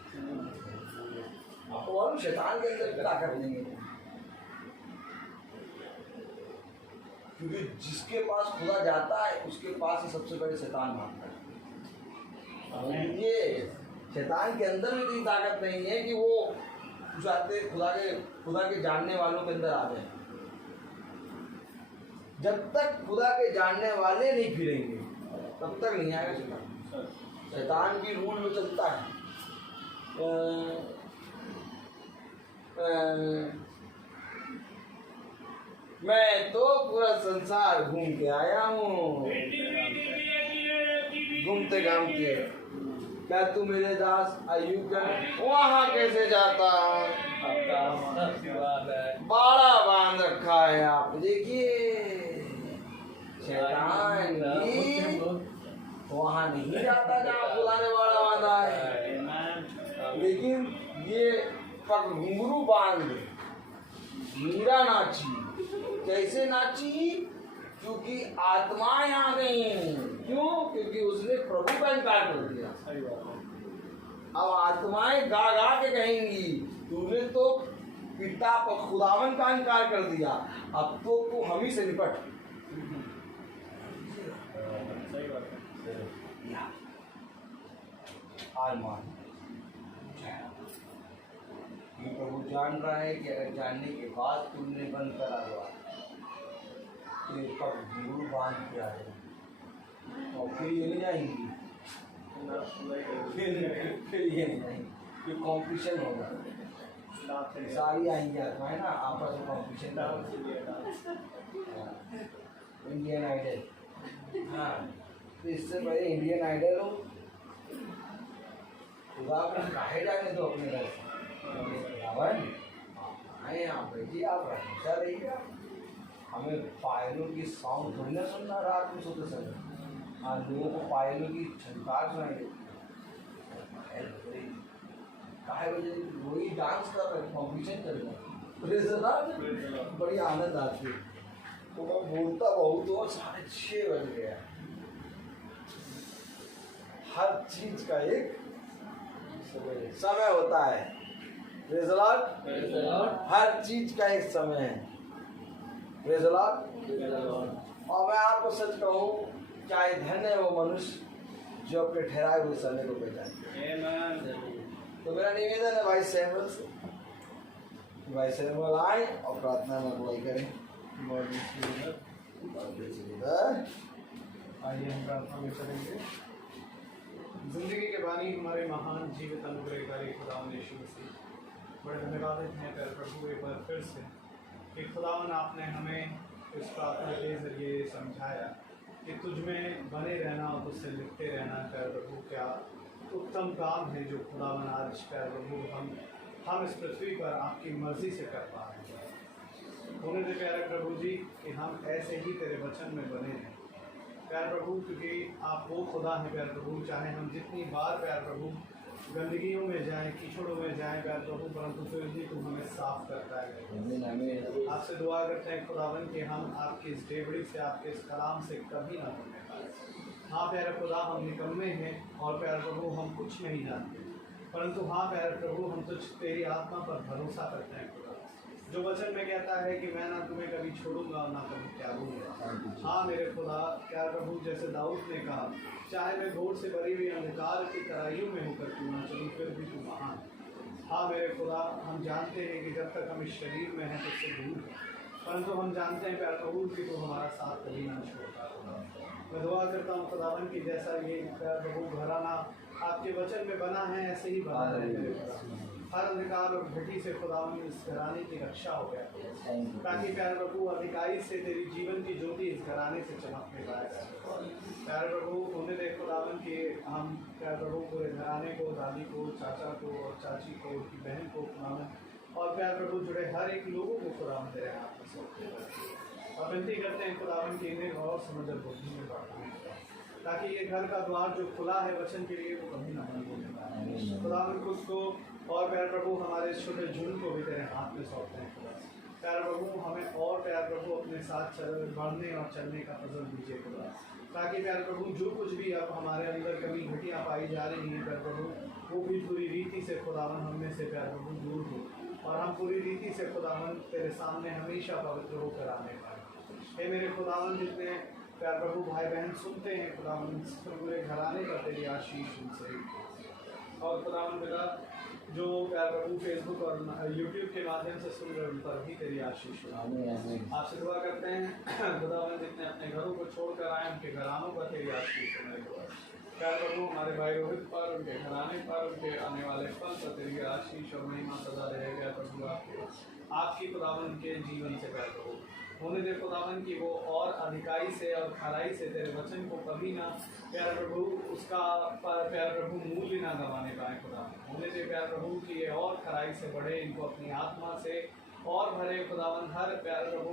आपको मालूम शैतान के अंदर भी ताकत नहीं है, क्योंकि जिसके पास खुदा जाता है उसके पास ही सबसे पहले शैतान भागता है। ये शैतान के अंदर भी इतनी ताकत नहीं है कि वो चाहते खुदा के जानने वालों के अंदर आ जाए। जब तक खुदा के जानने वाले नहीं फिरेंगे तब तक नहीं आएगा शैतान। शैतान भी रूल में चलता है, मैं तो पूरा संसार घूम के आया हूँ, घूमते घामते, क्या तू मेरे दास अय्यूब का वहाँ कैसे जाता? बाड़ा बांध रखा है। आप देखिए शैतान भी वहाँ नहीं जाता जहाँ खुदा ने बाड़ा बांधा है, लेकिन ये पग घुंघरू बांध मीरा नाची। कैसे नाची? क्योंकि आत्माएं आ गई। क्यों? क्योंकि उसने प्रभु का इनकार कर दिया। अब आत्माएं गा गा के कहेंगी तूने तो पिता खुदावन का इनकार कर दिया, अब तो तू हम ही से निपट। ये प्रभु जान रहा है कि अगर जानने के बाद तुमने बंद करा हुआ तो पर गुरु बांध के आ जाए और फिर ये नहीं जाएंगी, फिर ये नहीं जाएंगी, फिर कॉम्पिटिशन होगा। सारी आएंगी आत्माएं ना आपस में कॉम्पिटिशन। इंडियन आइडल, हाँ तो इससे पहले इंडियन आइडल हो खुदा अपने काहे जाने दो अपने घर आए आप बैठिए, आप हमेशा रहिए। हमें पायलों की साउंड थोड़ी ना सुनना रात में सोते समय, आज लोगों को पायलों की छनकार सुनाई देती। 5 बजे वही डांस कर रहे कॉम्पिटिशन कर रहे बड़ी आनंद आती है। तो मैं बोलता बहुत और 6:30 बज गया। हर चीज का एक समय होता है। Praise the Lord. हर चीज का एक समय है। Praise the Lord. और मैं आपको सच कहूँ, चाहे धन्य है वो मनुष्य जो अपने ठहराए हुए समय को पहचाने। तो मेरा निवेदन है भाई सैमुअल से, भाई सैमुअल आए और प्रार्थना में अगुवाई करें। आइए हम प्रार्थना में चलेंगे। जिंदगी के बानी हमारे महान जीवित अनुग्रहकारी खुदावन यीशु मसीह, बड़े धन्यवादित हैं प्यारे प्रभु एक बार फिर से कि खुदावन आपने हमें इस प्रार्थना के जरिए समझाया कि तुझ में बने रहना और तुझसे लिखते रहना प्यारे प्रभु क्या उत्तम काम है जो खुदावन आज प्यारे प्रभु हम इस पृथ्वी पर आपकी मर्जी से कर पा रहे हैं। होने दे प्यारे प्रभु जी कि हम ऐसे ही तेरे वचन में बने रहें प्यारे प्रभु, क्योंकि आप वो खुदा हैं प्यारे प्रभु, चाहे हम जितनी बार प्यारे प्रभु गंदगियों में जाएं, कीचड़ों में जाएं प्यारे प्रभु, परंतु फिर भी तुम हमें साफ करता है। आपसे दुआ करते हैं खुदावन कि हम आपकी इस डेवड़ी से, आपके इस कलाम से कभी ना बनने पाए। हाँ प्यारे खुदा, हम निकम्मे हैं और प्यारे प्रभु हम कुछ नहीं जानते, परंतु हाँ प्यारे प्रभु हम तुझ तेरी आत्मा पर भरोसा करते हैं खुदा, जो वचन में कहता है कि मैं ना तुम्हें कभी छोड़ूंगा और ना कभी त्यागूंगा। हाँ मेरे खुदा प्यारे प्रभु, जैसे दाऊद ने कहा, चाहे मैं घोर से भरी हुई अंधकार की तराइयों में होकर क्यों ना चलूं, फिर भी तू महान। हाँ मेरे खुदा, हम जानते हैं कि जब तक हम इस शरीर में हैं तो उससे दूर हैं, परंतु हम जानते हैं प्यारे प्रभु कि तू हमारा साथ कभी ना छोड़ता। मैं दुआ करता हूँ खुदावन की जैसा ये प्यारे प्रभु घराना आपके वचन में बना है, ऐसे ही बना रहे मेरे खुदा। हर अंधकार और घटी से खुदावन इस घराने की रक्षा हो गया, ताकि प्यारे प्रभु अधिकारी से तेरी जीवन की ज्योति इस घराने से चमकने पाएगा। प्यारे प्रभु होने दे खुदावन कि हम प्यारे प्रभु पूरे घराने को, दादी को, चाचा को और चाची को, उनकी बहन को खुदावन और प्यारे प्रभु जुड़े हर एक लोगों को खुदावन तेरे हाथ में सौंपते हैं और विनती करते हैं खुदावन की इन्हें और समझ बुद्धि में बढ़ाएं, ताकि ये घर का द्वार जो खुला है वचन के लिए वो कभी ना बंद होने पाए। खुदावन खुद को और प्यारे प्रभु हमारे छोटे झुंड को भी तेरे हाथ में सौंपते हैं। प्यारे प्रभु हमें और प्यारे प्रभु अपने साथ बढ़ने और चलने का फजल दीजिए खुदा, ताकि प्यारे प्रभु जो कुछ भी अब हमारे अंदर कभी घटियाँ पाई जा रही हैं प्यारे प्रभु, वो भी पूरी रीति से खुदावन हमने से प्यारे प्रभु दूर हो और हम पूरी रीति से खुदावन तेरे सामने हमेशा पवित्र होकर आने पाए। हे मेरे खुदावन, जितने प्यारे प्रभु भाई बहन सुनते हैं खुदावन, पूरे घराने का तेरी आशीष उनसे, और खुदावन बेटा जो प्यारे प्रभु फेसबुक और यूट्यूब के माध्यम से सुन रहे उन पर भी तेरी आशीष हो। आपसे दुआ करते हैं खुदावन, जितने अपने घरों को छोड़कर आए उनके घरानों पर तेरी आशीष हो मेरे खुदा। प्यारे प्रभु हमारे भाई रोहित पर, उनके घराने पर, उनके आने वाले फल पर तेरी आशीष और महिमा सदा रहेगा प्रभु आपकी खुदावन के जीवन से प्यारे प्रभु। होने दे खुदावन की वो और अधिकाई से और खराई से तेरे वचन को कभी ना प्यारे प्रभु उसका प्यारे प्रभु मूल्य ना गंवाने पाए खुदा। होने दे प्यारे प्रभु की ये और खराई से बढ़े, इनको अपनी आत्मा से और भरे खुदावन, हर प्यारे प्रभु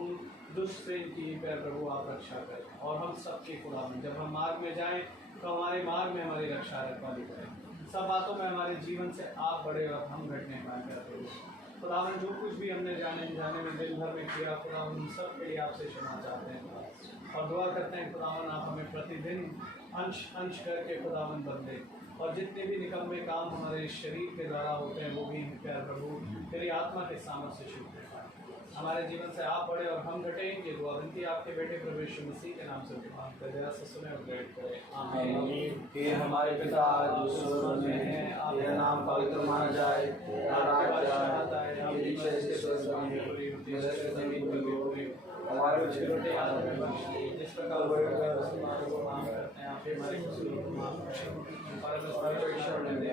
दुष्ट से इनकी प्यारे प्रभु आप रक्षा करें, और हम सबके खुदावन जब हम मार्ग में जाएं तो हमारे मार्ग में हमारी रक्षा रखवाली करें, सब बातों में हमारे जीवन से आप बढ़े और हम घटने पाए प्यारे प्रभु। खुदावन जो कुछ भी हमने जाने में दिन भर में किया खुदावन, उन सब के लिए आपसे क्षमा चाहते हैं और दुआ करते हैं खुदावन आप हमें प्रतिदिन अंश अंश करके खुदावन बदले, और जितने भी निकम्मे काम हमारे शरीर के द्वारा होते हैं वो भी प्यारे प्रभु तेरी आत्मा के सामर्थ्य से शुरू पाए, हमारे जीवन से आप बढ़े और हम घटे। ये दुआ विनती आपके बेटे प्रभु यीशु मसीह के नाम से मांगते हैं, दया से सुने और ग्रहण करें, आमीन। हे हमारे पिता जो स्वर्ग में है, तेरा नाम पवित्र माना जाए, तेरा राज्य आए, तेरी इच्छा जैसे स्वर्ग में है वैसे जमीन पर भी हो। हमारे छोटे हाथ में बख्शिए, जिस प्रकार हमारे को माफ करते हैं, आप हमारे कसूरों को माफ करें, और हमें परीक्षा में दे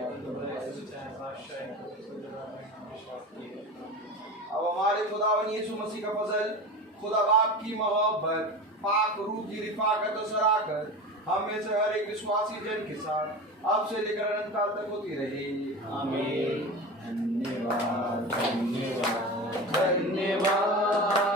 अब हमारे खुदावन यीशु मसीह का फजल, खुदा बाप की मोहब्बत, पाक रूह की रिफाकत और शराकत हम में से हर एक विश्वासी जन के साथ अब से लेकर अनंत काल तक होती रहे, आमीन। धन्यवाद धन्यवाद धन्यवाद।